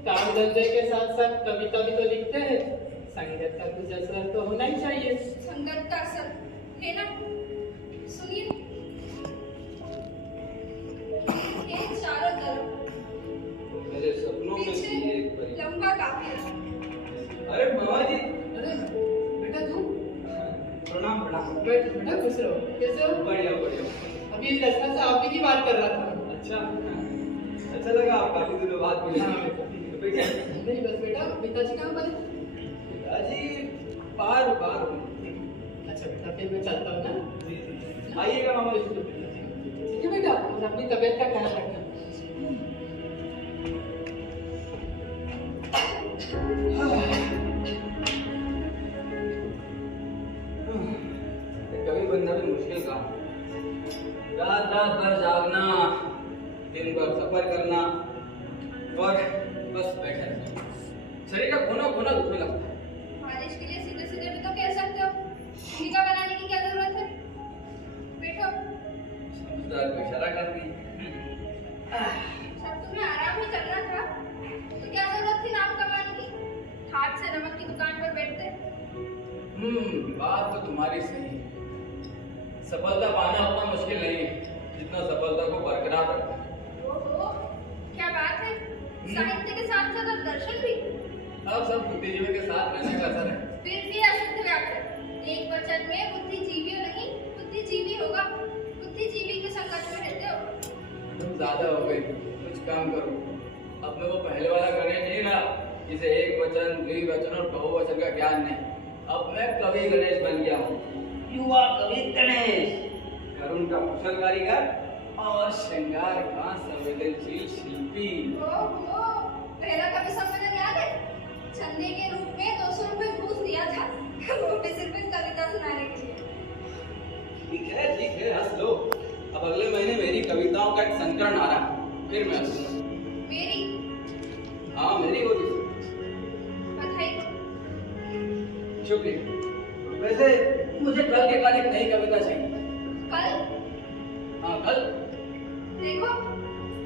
काम धंधे के साथ साथ कविता भी तो लिखते हैं। संगत का कुछ असर तो होना ही चाहिए। संगत का असर है ना? सुनिए, ये चारों तरफ मेरे सपनों में पीछे थी एक परी। लंबा काफिला। अरे मामा जी, अरे बेटा तू प्रणाम प्रणाम। बेटा खुश रहो। कैसे हो? बढ़िया बढ़िया। अभी रचना से आप ही की बात कर रहा था। अच्छा लगा, आप काफी दिनों बाद मिले। हाँ, बेटा नहीं बस बेटा पिताजी कहाँ पर है? पिताजी बाहर बाहर। अच्छा बेटा फिर मैं चलता हूँ ना। आइएगा मामा जी। ठीक है बेटा, और अपनी तबीयत का ख्याल रखना। कभी बनना भी मुश्किल काम। रात रात भर जागना, दिन भर सफर करना और बस बैठे रहना। शरीर का कोना कोना दुखने लगता है। मालिश के लिए सीधे सीधे भी तो कह सकते हो, भूमिका बनाने की क्या जरूरत है? बैठो। समझदार को इशारा कर दी। जब तुम्हें आराम ही करना था तो क्या जरूरत थी नाम कमाने की? हाथ से नमक की दुकान पर बैठते। बात तो तुम्हारी सही है। सफलता पाना उतना मुश्किल नहीं है जितना सफलता को बरकरार रखना। ओहो, क्या बात है। साहित्य के साथ साथ अब दर्शन भी। अब सब बुद्धिजीवी के साथ रहने का असर है। फिर भी अशुद्ध व्याकरण। एक वचन में बुद्धिजीवी नहीं, बुद्धिजीवी होगा। बुद्धिजीवी के संगत में रहते हो। तुम ज्यादा हो गई, कुछ काम करो। अब मैं वो पहले वाला गणेश नहीं रहा जिसे एक वचन द्विवचन और बहुवचन का ज्ञान नहीं। अब मैं कवि गणेश बन गया हूँ। युवा कवि गणेश, करुण का कुशल कारीगर और श्रृंगार का संवेदनशील शिल्पी। ओहो, पहला कवि सम्मेलन याद है? चंदे के रूप में 200 रुपए घूस दिया था, वो भी सिर्फ एक कविता सुनाने के लिए। ठीक है, हंस लो। अब अगले महीने मेरी कविताओं का एक संकलन आ रहा है, फिर मैं हंसूंगा। मेरी? हाँ मेरी होगी। बधाई हो। शुक्रिया। वैसे मुझे कल के बाद एक नई कविता चाहिए। कल? हाँ कल। देखो,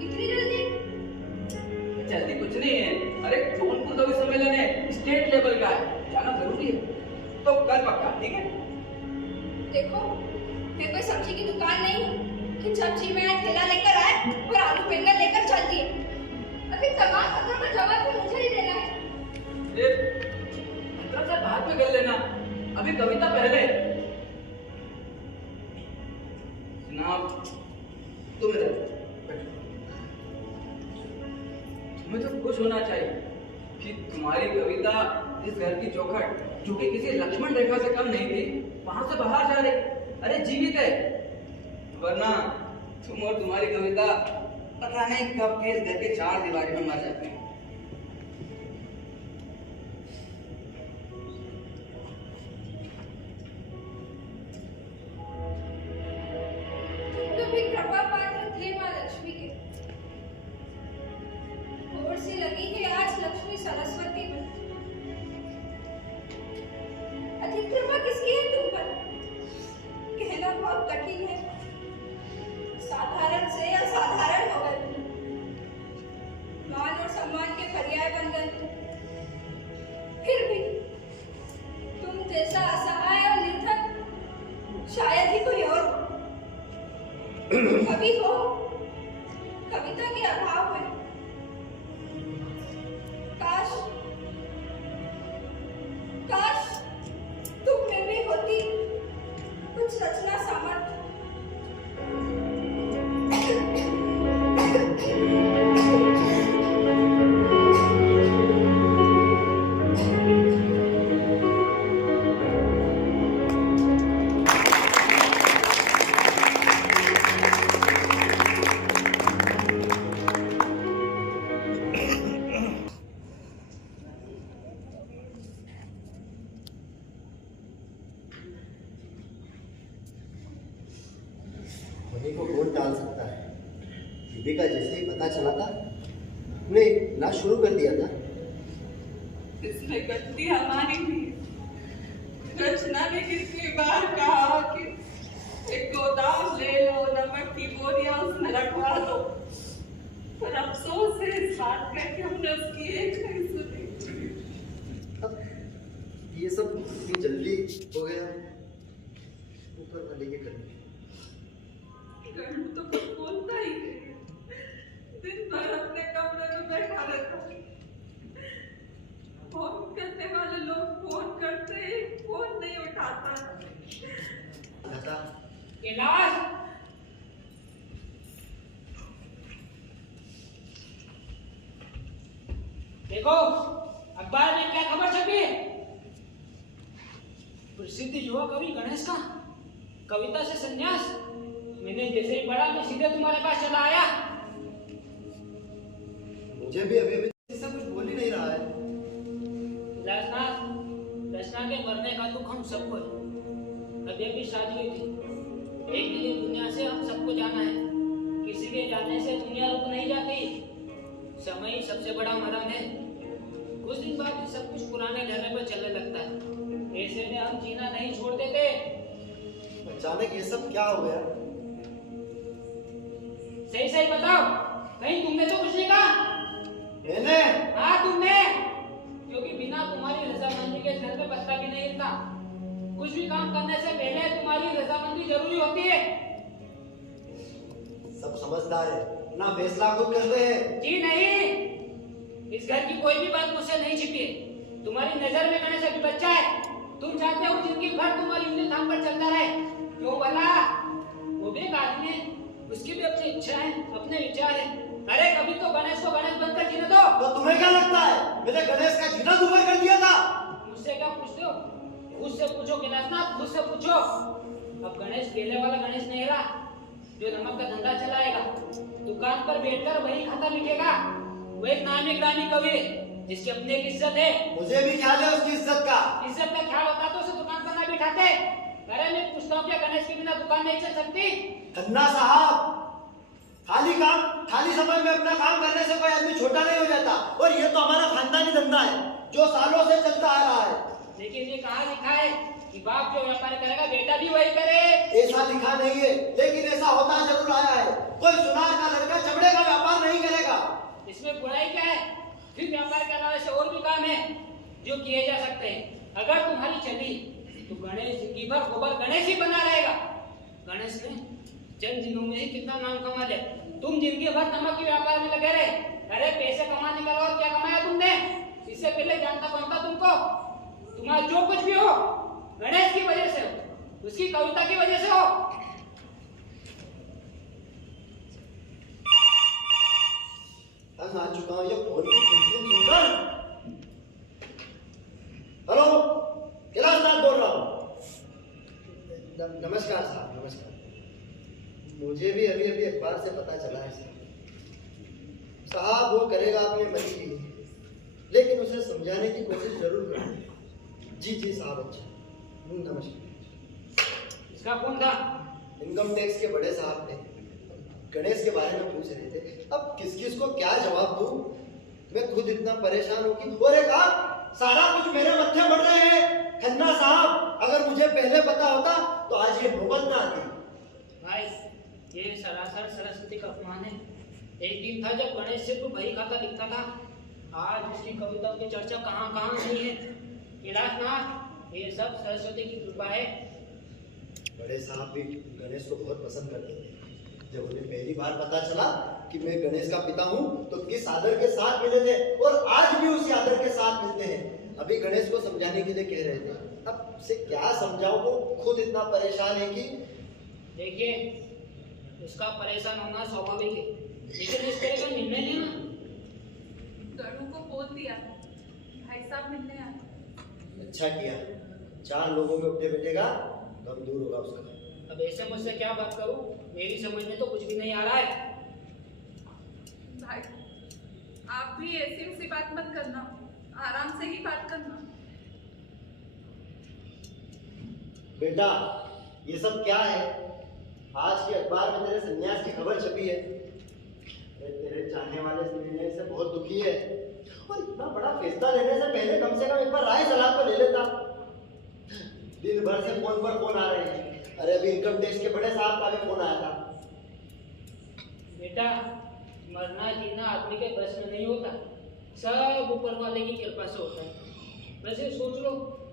इतनी जल्दी? जल्दी कुछ नहीं है। अरे जौनपुर कवि सम्मेलन है, स्टेट लेवल का है, जाना जरूरी है। तो कल पक्का, ठीक है? देखो, मैं कोई सब्जी की दुकान नहीं हूँ कि सब्जी में ठेला लेकर आए और आलू बैंगन लेकर चल दिए। अभी तमाम पत्रों का जवाब तो मुझे ही देना है। मतलब से बाद में कर लेना, अभी कविता पहले। जनाब तुम इधर बैठो। तुम्हें तो खुश होना चाहिए कि तुम्हारी कविता इस घर की चौखट, जो कि किसी लक्ष्मण रेखा से कम नहीं थी, वहां से बाहर जा रही। अरे जीवित है। वरना तुम और तुम्हारी कविता पता नहीं कब के इस घर के चार दीवारी में मर जाते हैं। तो भी कृपा पात्र थे माँ लक्ष्मी के। होड़ सी लगी है आज लक्ष्मी सरस्वती में। अधिक कृपा किसकी है तुम पर? कहना बहुत कठिन है। साधारण से असाधारण हो गए। मान और सम्मान के फरियाद बन गए। फिर भी तुम जैसा असहाय और निर्धन शायद ही कोई और कभी हो कविता के अभाव में। काश काश तुम में भी होती कुछ रचना सामर्थ्य। उन्हीं को वोट डाल सकता है। बीबी का जैसे ही पता चला था उसने इलाज शुरू कर दिया था। इसमें गलती हमारी भी है। रचना ने कितनी बार कहा कि एक गोदाम ले लो, नमक की बोरियां उसमें रखवा दो, पर अफसोस है इस बात का कि हमने उसकी एक नहीं सुनी। अब ये सब इतनी जल्दी हो गया, ऊपर वाले के करने। गणू तो कुछ बोलता ही नहीं, दिन भर अपने कमरे में बैठा रहता है। फोन करने वाले लोग फोन करते हैं, फोन नहीं उठाता। दादा कैलाश, देखो अखबार में क्या खबर छपी है। प्रसिद्ध युवा कवि गणेश का कविता से संन्यास। मैंने जैसे ही पढ़ा मैं सीधे तुम्हारे पास चला आया। मुझे भी अभी ऐसा कुछ बोल ही नहीं रहा है। रचना के मरने का दुख हम सबको है। अभी अभी शादी हुई थी। एक दिन ये दुनिया से हम सबको जाना है। किसी के जाने से दुनिया रुक नहीं जाती। समय ही सबसे बड़ा मरण है। कुछ दिन बाद सब कुछ पुराने ढर्रे पर चलने लगता है। ऐसे में हम जीना नहीं छोड़ देते। अचानक ये सब क्या हो गया? सही सही बताओ, कहीं तुमने तो कुछ नहीं कहा? मैंने? हाँ तुमने, क्योंकि बिना तुम्हारी रजामंदी के घर पे पत्ता भी नहीं हिलता। कुछ भी काम करने से पहले तुम्हारी रजामंदी जरूरी होती है। सब समझदार है, अपना फैसला खुद कर रहे हैं। जी नहीं, इस घर की कोई भी बात मुझसे नहीं छिपी है। तुम्हारी नजर में गणेश अभी बच्चा है। तुम चाहते हो जिंदगी भर तुम्हारी उंगली थाम कर चलता रहे। क्यों भला? वो भी एक आदमी है, उसकी भी अपनी इच्छा है, अपने विचार है। अरे कभी तो गणेश को गणेश बनकर जीने दो। तो तुम्हें क्या लगता है मैंने गणेश का जीना दुभर कर दिया था? मुझसे क्या पूछते हो? खुद से पूछो कैलाशनाथ, खुद से पूछो। अब गणेश पहले वाला गणेश नहीं रहा जो नमक का धंधा चलाएगा, दुकान पर बैठकर वही खाता लिखेगा। वो एक नामी ग्रामी कवि है जिसकी अपनी एक इज्जत है। मुझे भी ख्याल है उसकी इज्जत का। इज्जत का ख्याल होता तो उसे दुकान पर ना बिठाते। अरे मैं पूछता हूँ क्या गणेश के बिना दुकान नहीं चल सकती? खन्ना साहब, खाली समय में अपना काम करने से कोई आदमी छोटा नहीं हो जाता। और ये तो हमारा खानदानी धंधा है जो सालों से चलता आ रहा है। लेकिन ये कहाँ लिखा है कि बाप जो व्यापार करेगा बेटा भी वही करे? ऐसा लिखा नहीं है, लेकिन ऐसा होता जरूर आया है। कोई सुनार का लड़का चमड़े का व्यापार नहीं करेगा। इसमें बुराई क्या है? फिर व्यापार के अलावा ऐसे और भी काम है जो किए जा सकते हैं। अगर तुम्हारी चली तो गणेश जिंदगी भर गोबर गणेश ही बना रहेगा। गणेश ने चंद दिनों में ही कितना नाम कमा लिया। तुम जिंदगी भर नमक के व्यापार में लगे रहे। अरे पैसे कमाने का और क्या कमाया तुमने? इससे पहले जानता कौन था तुमको? तुम्हारा जो कुछ भी हो गणेश की वजह से हो, उसकी कविता की वजह से हो। तंग आ चुका हूं ये फोन की टिंग सुनकर। हेलो, कैलाशनाथ बोल रहा हूँ। नमस्कार साहब, नमस्कार। मुझे भी अभी अभी अखबार से पता चला है साहब वो करेगा अपने मन की, लेकिन उसे समझाने की कोशिश जरूर करें। जी साहब, अच्छा नमस्कार। इसका कौन था? इनकम टैक्स के बड़े साहब थे, गणेश के बारे में पूछ रहे थे। अब किस किस को क्या जवाब दूं? मैं खुद इतना परेशान हूं कि और एक सारा कुछ मेरे मत्थे बढ़ रहे हैं। खन्ना साहब, अगर मुझे पहले पता होता तो आज ये नौबत ना आती। भाई ये सरासर सरस्वती का अपमान है। एक दिन था जब गणेश सिर्फ वही खाता लिखता था आज उसकी कविताओं की चर्चा कहाँ कहाँ नहीं है। कैलाशनाथ, ये सब सरस्वती की कृपा है। बड़े साहब भी गणेश को बहुत पसंद करते थे। जब उन्हें पहली बार पता चला कि मैं गणेश का पिता हूँ तो किस आदर के साथ मिले थे और आज भी उसी आदर के साथ मिलते हैं। अभी गणेश को समझाने के लिए कह रहे थे, अब से क्या समझाऊं, वो खुद इतना परेशान है कि देखिए, उसका परेशान होना स्वाभाविक है, लेकिन इस तरह का निर्णय लेना। गणू को बोल दिया भाई साहब मिलने आए। अच्छा किया, 4 लोगों में उठे बैठेगा गम दूर होगा उसका। अब ऐसे मुझसे क्या बात करूं, मेरी समझ में तो कुछ भी नहीं आ रहा है। भाई आप भी ऐसी वैसी बात मत करना, आराम से ही बात करना। बेटा ये सब क्या है? आज के अखबार में तेरे संन्यास की खबर छपी है। तेरे चाहने वाले इस निर्णय से बहुत दुखी है और इतना बड़ा फैसला लेने से पहले कम से कम एक बार राय सलाह तो ले लेता। दिन भर से फोन पर फोन आ रहे हैं। अरे अभी इनकम टैक्स के बड़े साहब का भी फोन आया था। बेटा, मरना जीना आदमी के बस में नहीं होता, सब ऊपर वाले की कृपा से होता है। वैसे सोच लो,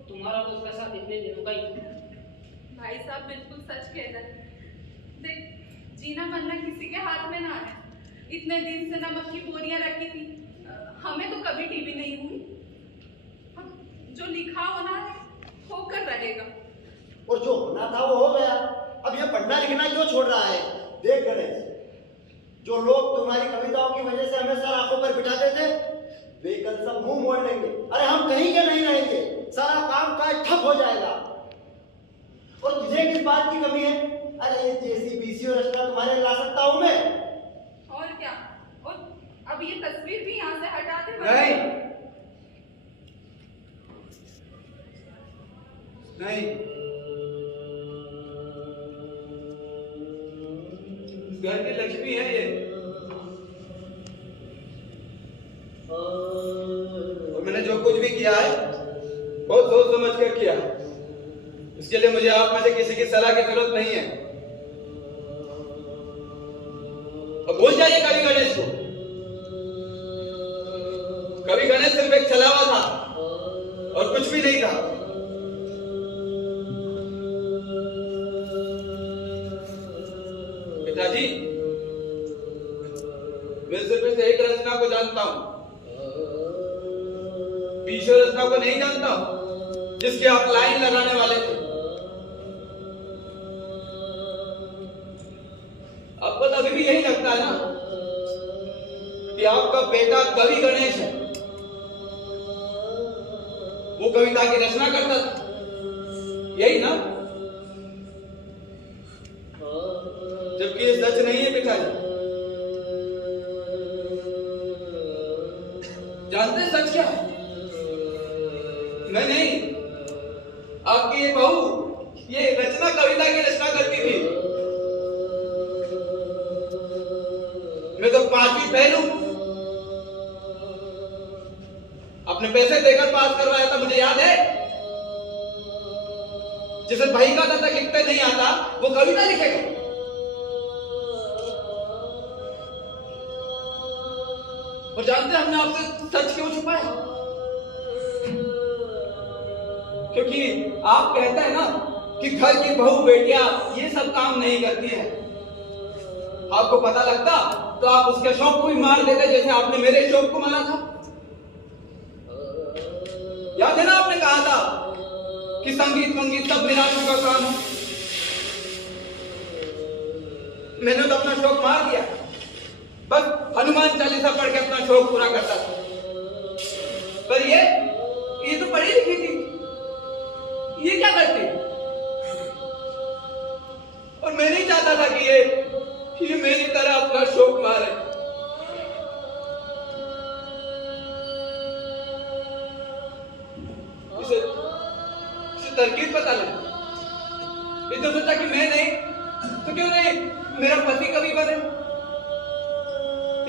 तुम्हारा तो उसका साथ इतने दिनों का ही था। भाई साहब बिल्कुल सच कह रहे हैं। देख, जीना मरना किसी के हाथ में ना है। इतने दिन से नमक की बोरियां रखी थी, हमें तो कभी टीवी नहीं हुई। जो लिखा होना है होकर रहेगा, और जो होना था वो हो गया। अब ये पढ़ना लिखना क्यों छोड़ रहा है? देख गणेश, जो लोग तुम्हारी कविताओं की वजह से हमें सर आंखों पर बिठाते थे, वे कल सब मुंह मोड़ लेंगे। अरे हम कहीं के नहीं रहेंगे, सारा काम काज ठप हो जाएगा। और तुझे किस बात की कमी है? अरे ये जेसीबीसी और रचना तुम्हारे ला सकता हूं मैं। और क्या? और अब ये तस्वीर भी यहाँ से हटा दे। नहीं, घर की लक्ष्मी है ये, और मैंने जो कुछ भी किया है बहुत सोच समझ कर किया। इसके लिए मुझे आप में से किसी की सलाह की जरूरत नहीं है। और भूल जाइए कवि गणेश को। कवि गणेश सिर्फ एक छलावा था और कुछ भी नहीं था। पिताजी, मैं सिर्फ इस एक रचना को जानता हूं, ईश्वर रचना को नहीं जानता हूं, जिसकी आप लाइन लगाने वाले थे। आपको तो अभी भी यही लगता है ना कि आपका बेटा कवि गणेश है, वो कविता की रचना करता था, यही ना? जबकि ये सच नहीं है पिताजी। जानते हैं सच क्या है? मैं नहीं, आपकी ये बहू ये रचना कविता की रचना करती थी। मैं तो 5वीं फेल हूं, अपने पैसे देकर पास करवाया था, मुझे याद है। जिसे भाई का तक लिखते नहीं आता वो कविता लिखेगा। और जानते हैं हमने आपसे सच क्यों छुपाया? क्योंकि आप कहते हैं ना कि घर की बहू बेटियां ये सब काम नहीं करती है। आपको पता लगता तो आप उसके शौक को भी मार देते, जैसे आपने मेरे शौक को मारा था। याद है ना आपने कहा था कि संगीत मंगीत सब निराशों का काम है। मैंने तो अपना शौक मार दिया, बस हनुमान चालीसा पढ़ के अपना शौक पूरा करता था। पर ये तो पढ़ी लिखी थी, ये क्या करती? और मैं नहीं चाहता था कि ये मेरी तरह अपना शौक मारे। इसे तरकीब पता लगी। ये तो सोचा कि मैं नहीं तो क्यों नहीं मेरा पति कवि बने,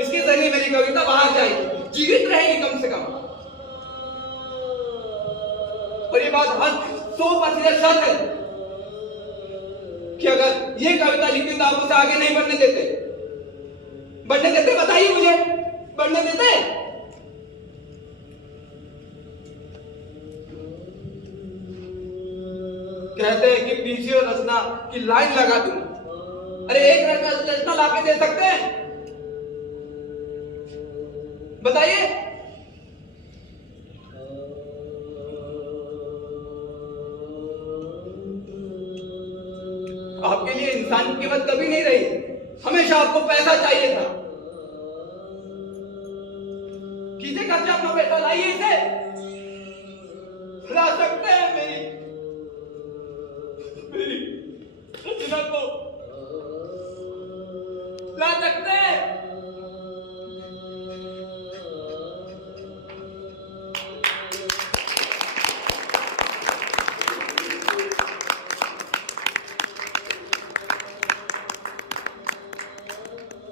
इसके जरिए मेरी कविता बाहर जाएगी, जीवित रहेगी कम से कम। और ये बात 100% सच है कि अगर ये कविता लिखी तो आप उसे आगे नहीं बढ़ने देते। बताइए मुझे, बढ़ने देते? कहते हैं कि पीछे रचना की लाइन लगा दूं। अरे एक रचना लाके दे सकते हैं? बताइए। आपके लिए इंसान की कीमत कभी नहीं रही, हमेशा आपको पैसा चाहिए था। कीजिए खर्चा अपना पैसा, लाइए इसे। ला सकते हैं मेरी रचना को, ला सकते हैं।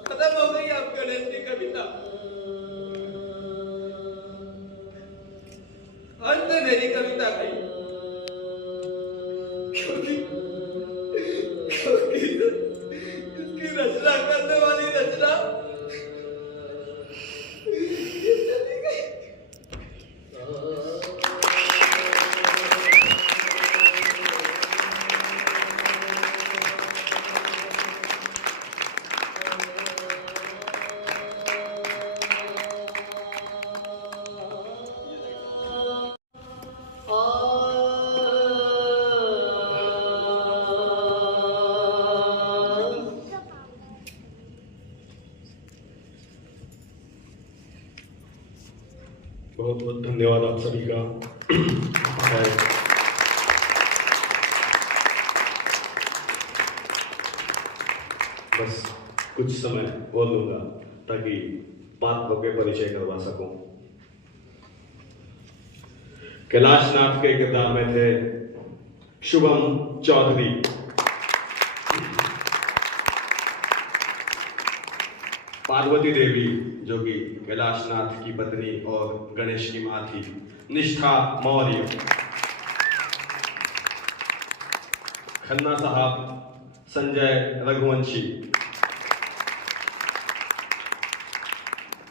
खत्म हो गई आपकी गणेश की कविता। अंत में मेरी कविता गई, क्योंकि इसकी रचना करने वाली रचना चली गई। बहुत बहुत धन्यवाद आप सभी का। बस कुछ समय और लूंगा ताकि पात्रों के परिचय करवा सकूं। कैलाश नाथ के किरदार में थे शुभम चौधरी, पार्वती देवी जो कि कैलाश नाथ की पत्नी और गणेश की मां थी, निष्ठा मौर्य, खन्ना साहब संजय रघुवंशी,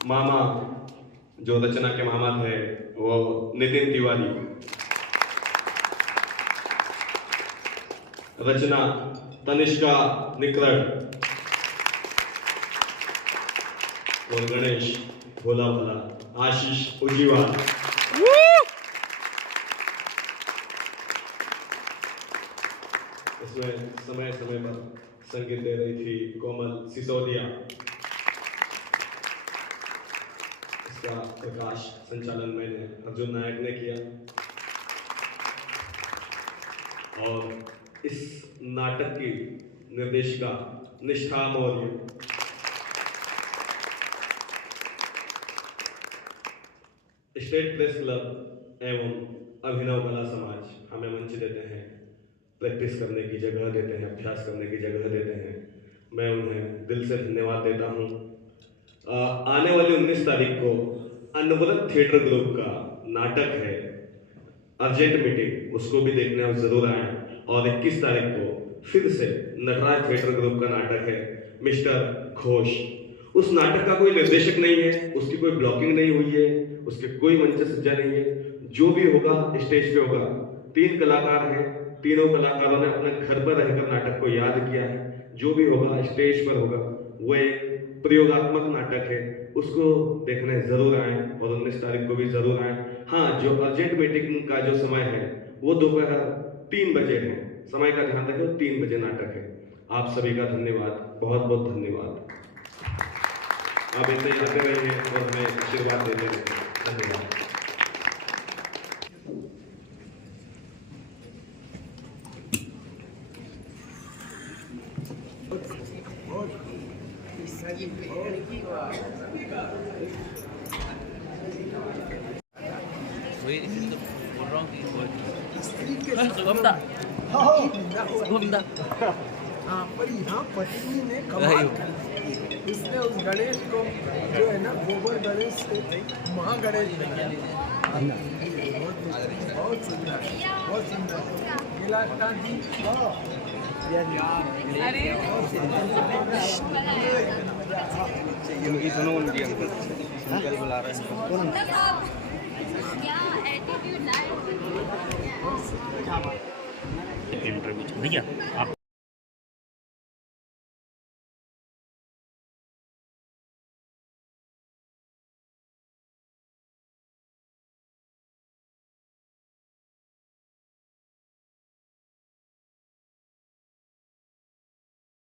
मामा जो रचना के मामा थे वो नितिन तिवारी, रचना तनिष्का निकरण और गणेश भोला भला आशीष उजीवाल। इसमें समय समय पर संगीत दे रही थी कोमल सिसोदिया। इसका प्रकाश संचालन मैंने अर्जुन नायक ने किया और इस नाटक की निर्देशिका निष्ठा मौर्य। स्टेट प्रेस क्लब एवं अभिनव कला समाज हमें मंच देते हैं, प्रैक्टिस करने की जगह देते हैं, अभ्यास करने की जगह देते हैं। मैं उन्हें दिल से धन्यवाद देता हूँ। आने वाली 19 तारीख को अनवरत थिएटर ग्रुप का नाटक है अर्जेंट मीटिंग, उसको भी देखने आप जरूर आए। और 21 तारीख को फिर से नटराज थिएटर ग्रुप का नाटक है मिस्टर घोष। उस नाटक का कोई निर्देशक नहीं है, उसकी कोई ब्लॉकिंग नहीं हुई है, उसके कोई मंच सज्जा नहीं है। जो भी होगा स्टेज पे होगा। 3 कलाकार हैं, तीनों कलाकारों ने अपने घर पर रहकर नाटक को याद किया है। जो भी होगा स्टेज पर होगा। वो एक प्रयोगात्मक नाटक है, उसको देखने जरूर आए और 19 तारीख को भी जरूर आए। हाँ, जो अर्जेंट मीटिंग का जो समय है वो दोपहर 3 बजे है, समय का ध्यान रखें, 3 बजे नाटक है। आप सभी का धन्यवाद, बहुत बहुत धन्यवाद। आप ऐसे ही आते रहिए और हमें आशीर्वाद देते रहिए। धन्यवाद। पर यहाँ पत्नी ने कमाल कर दी। उसने उस गणेश को जो है ना गोबर गणेश से महागणेश बनाया। बहुत सुंदर, बहुत सुंदर। कैलाशनाथ जी उनकी सुनो, उनकी अंकल बुला रहे हैं। इंटरव्यू भैया आप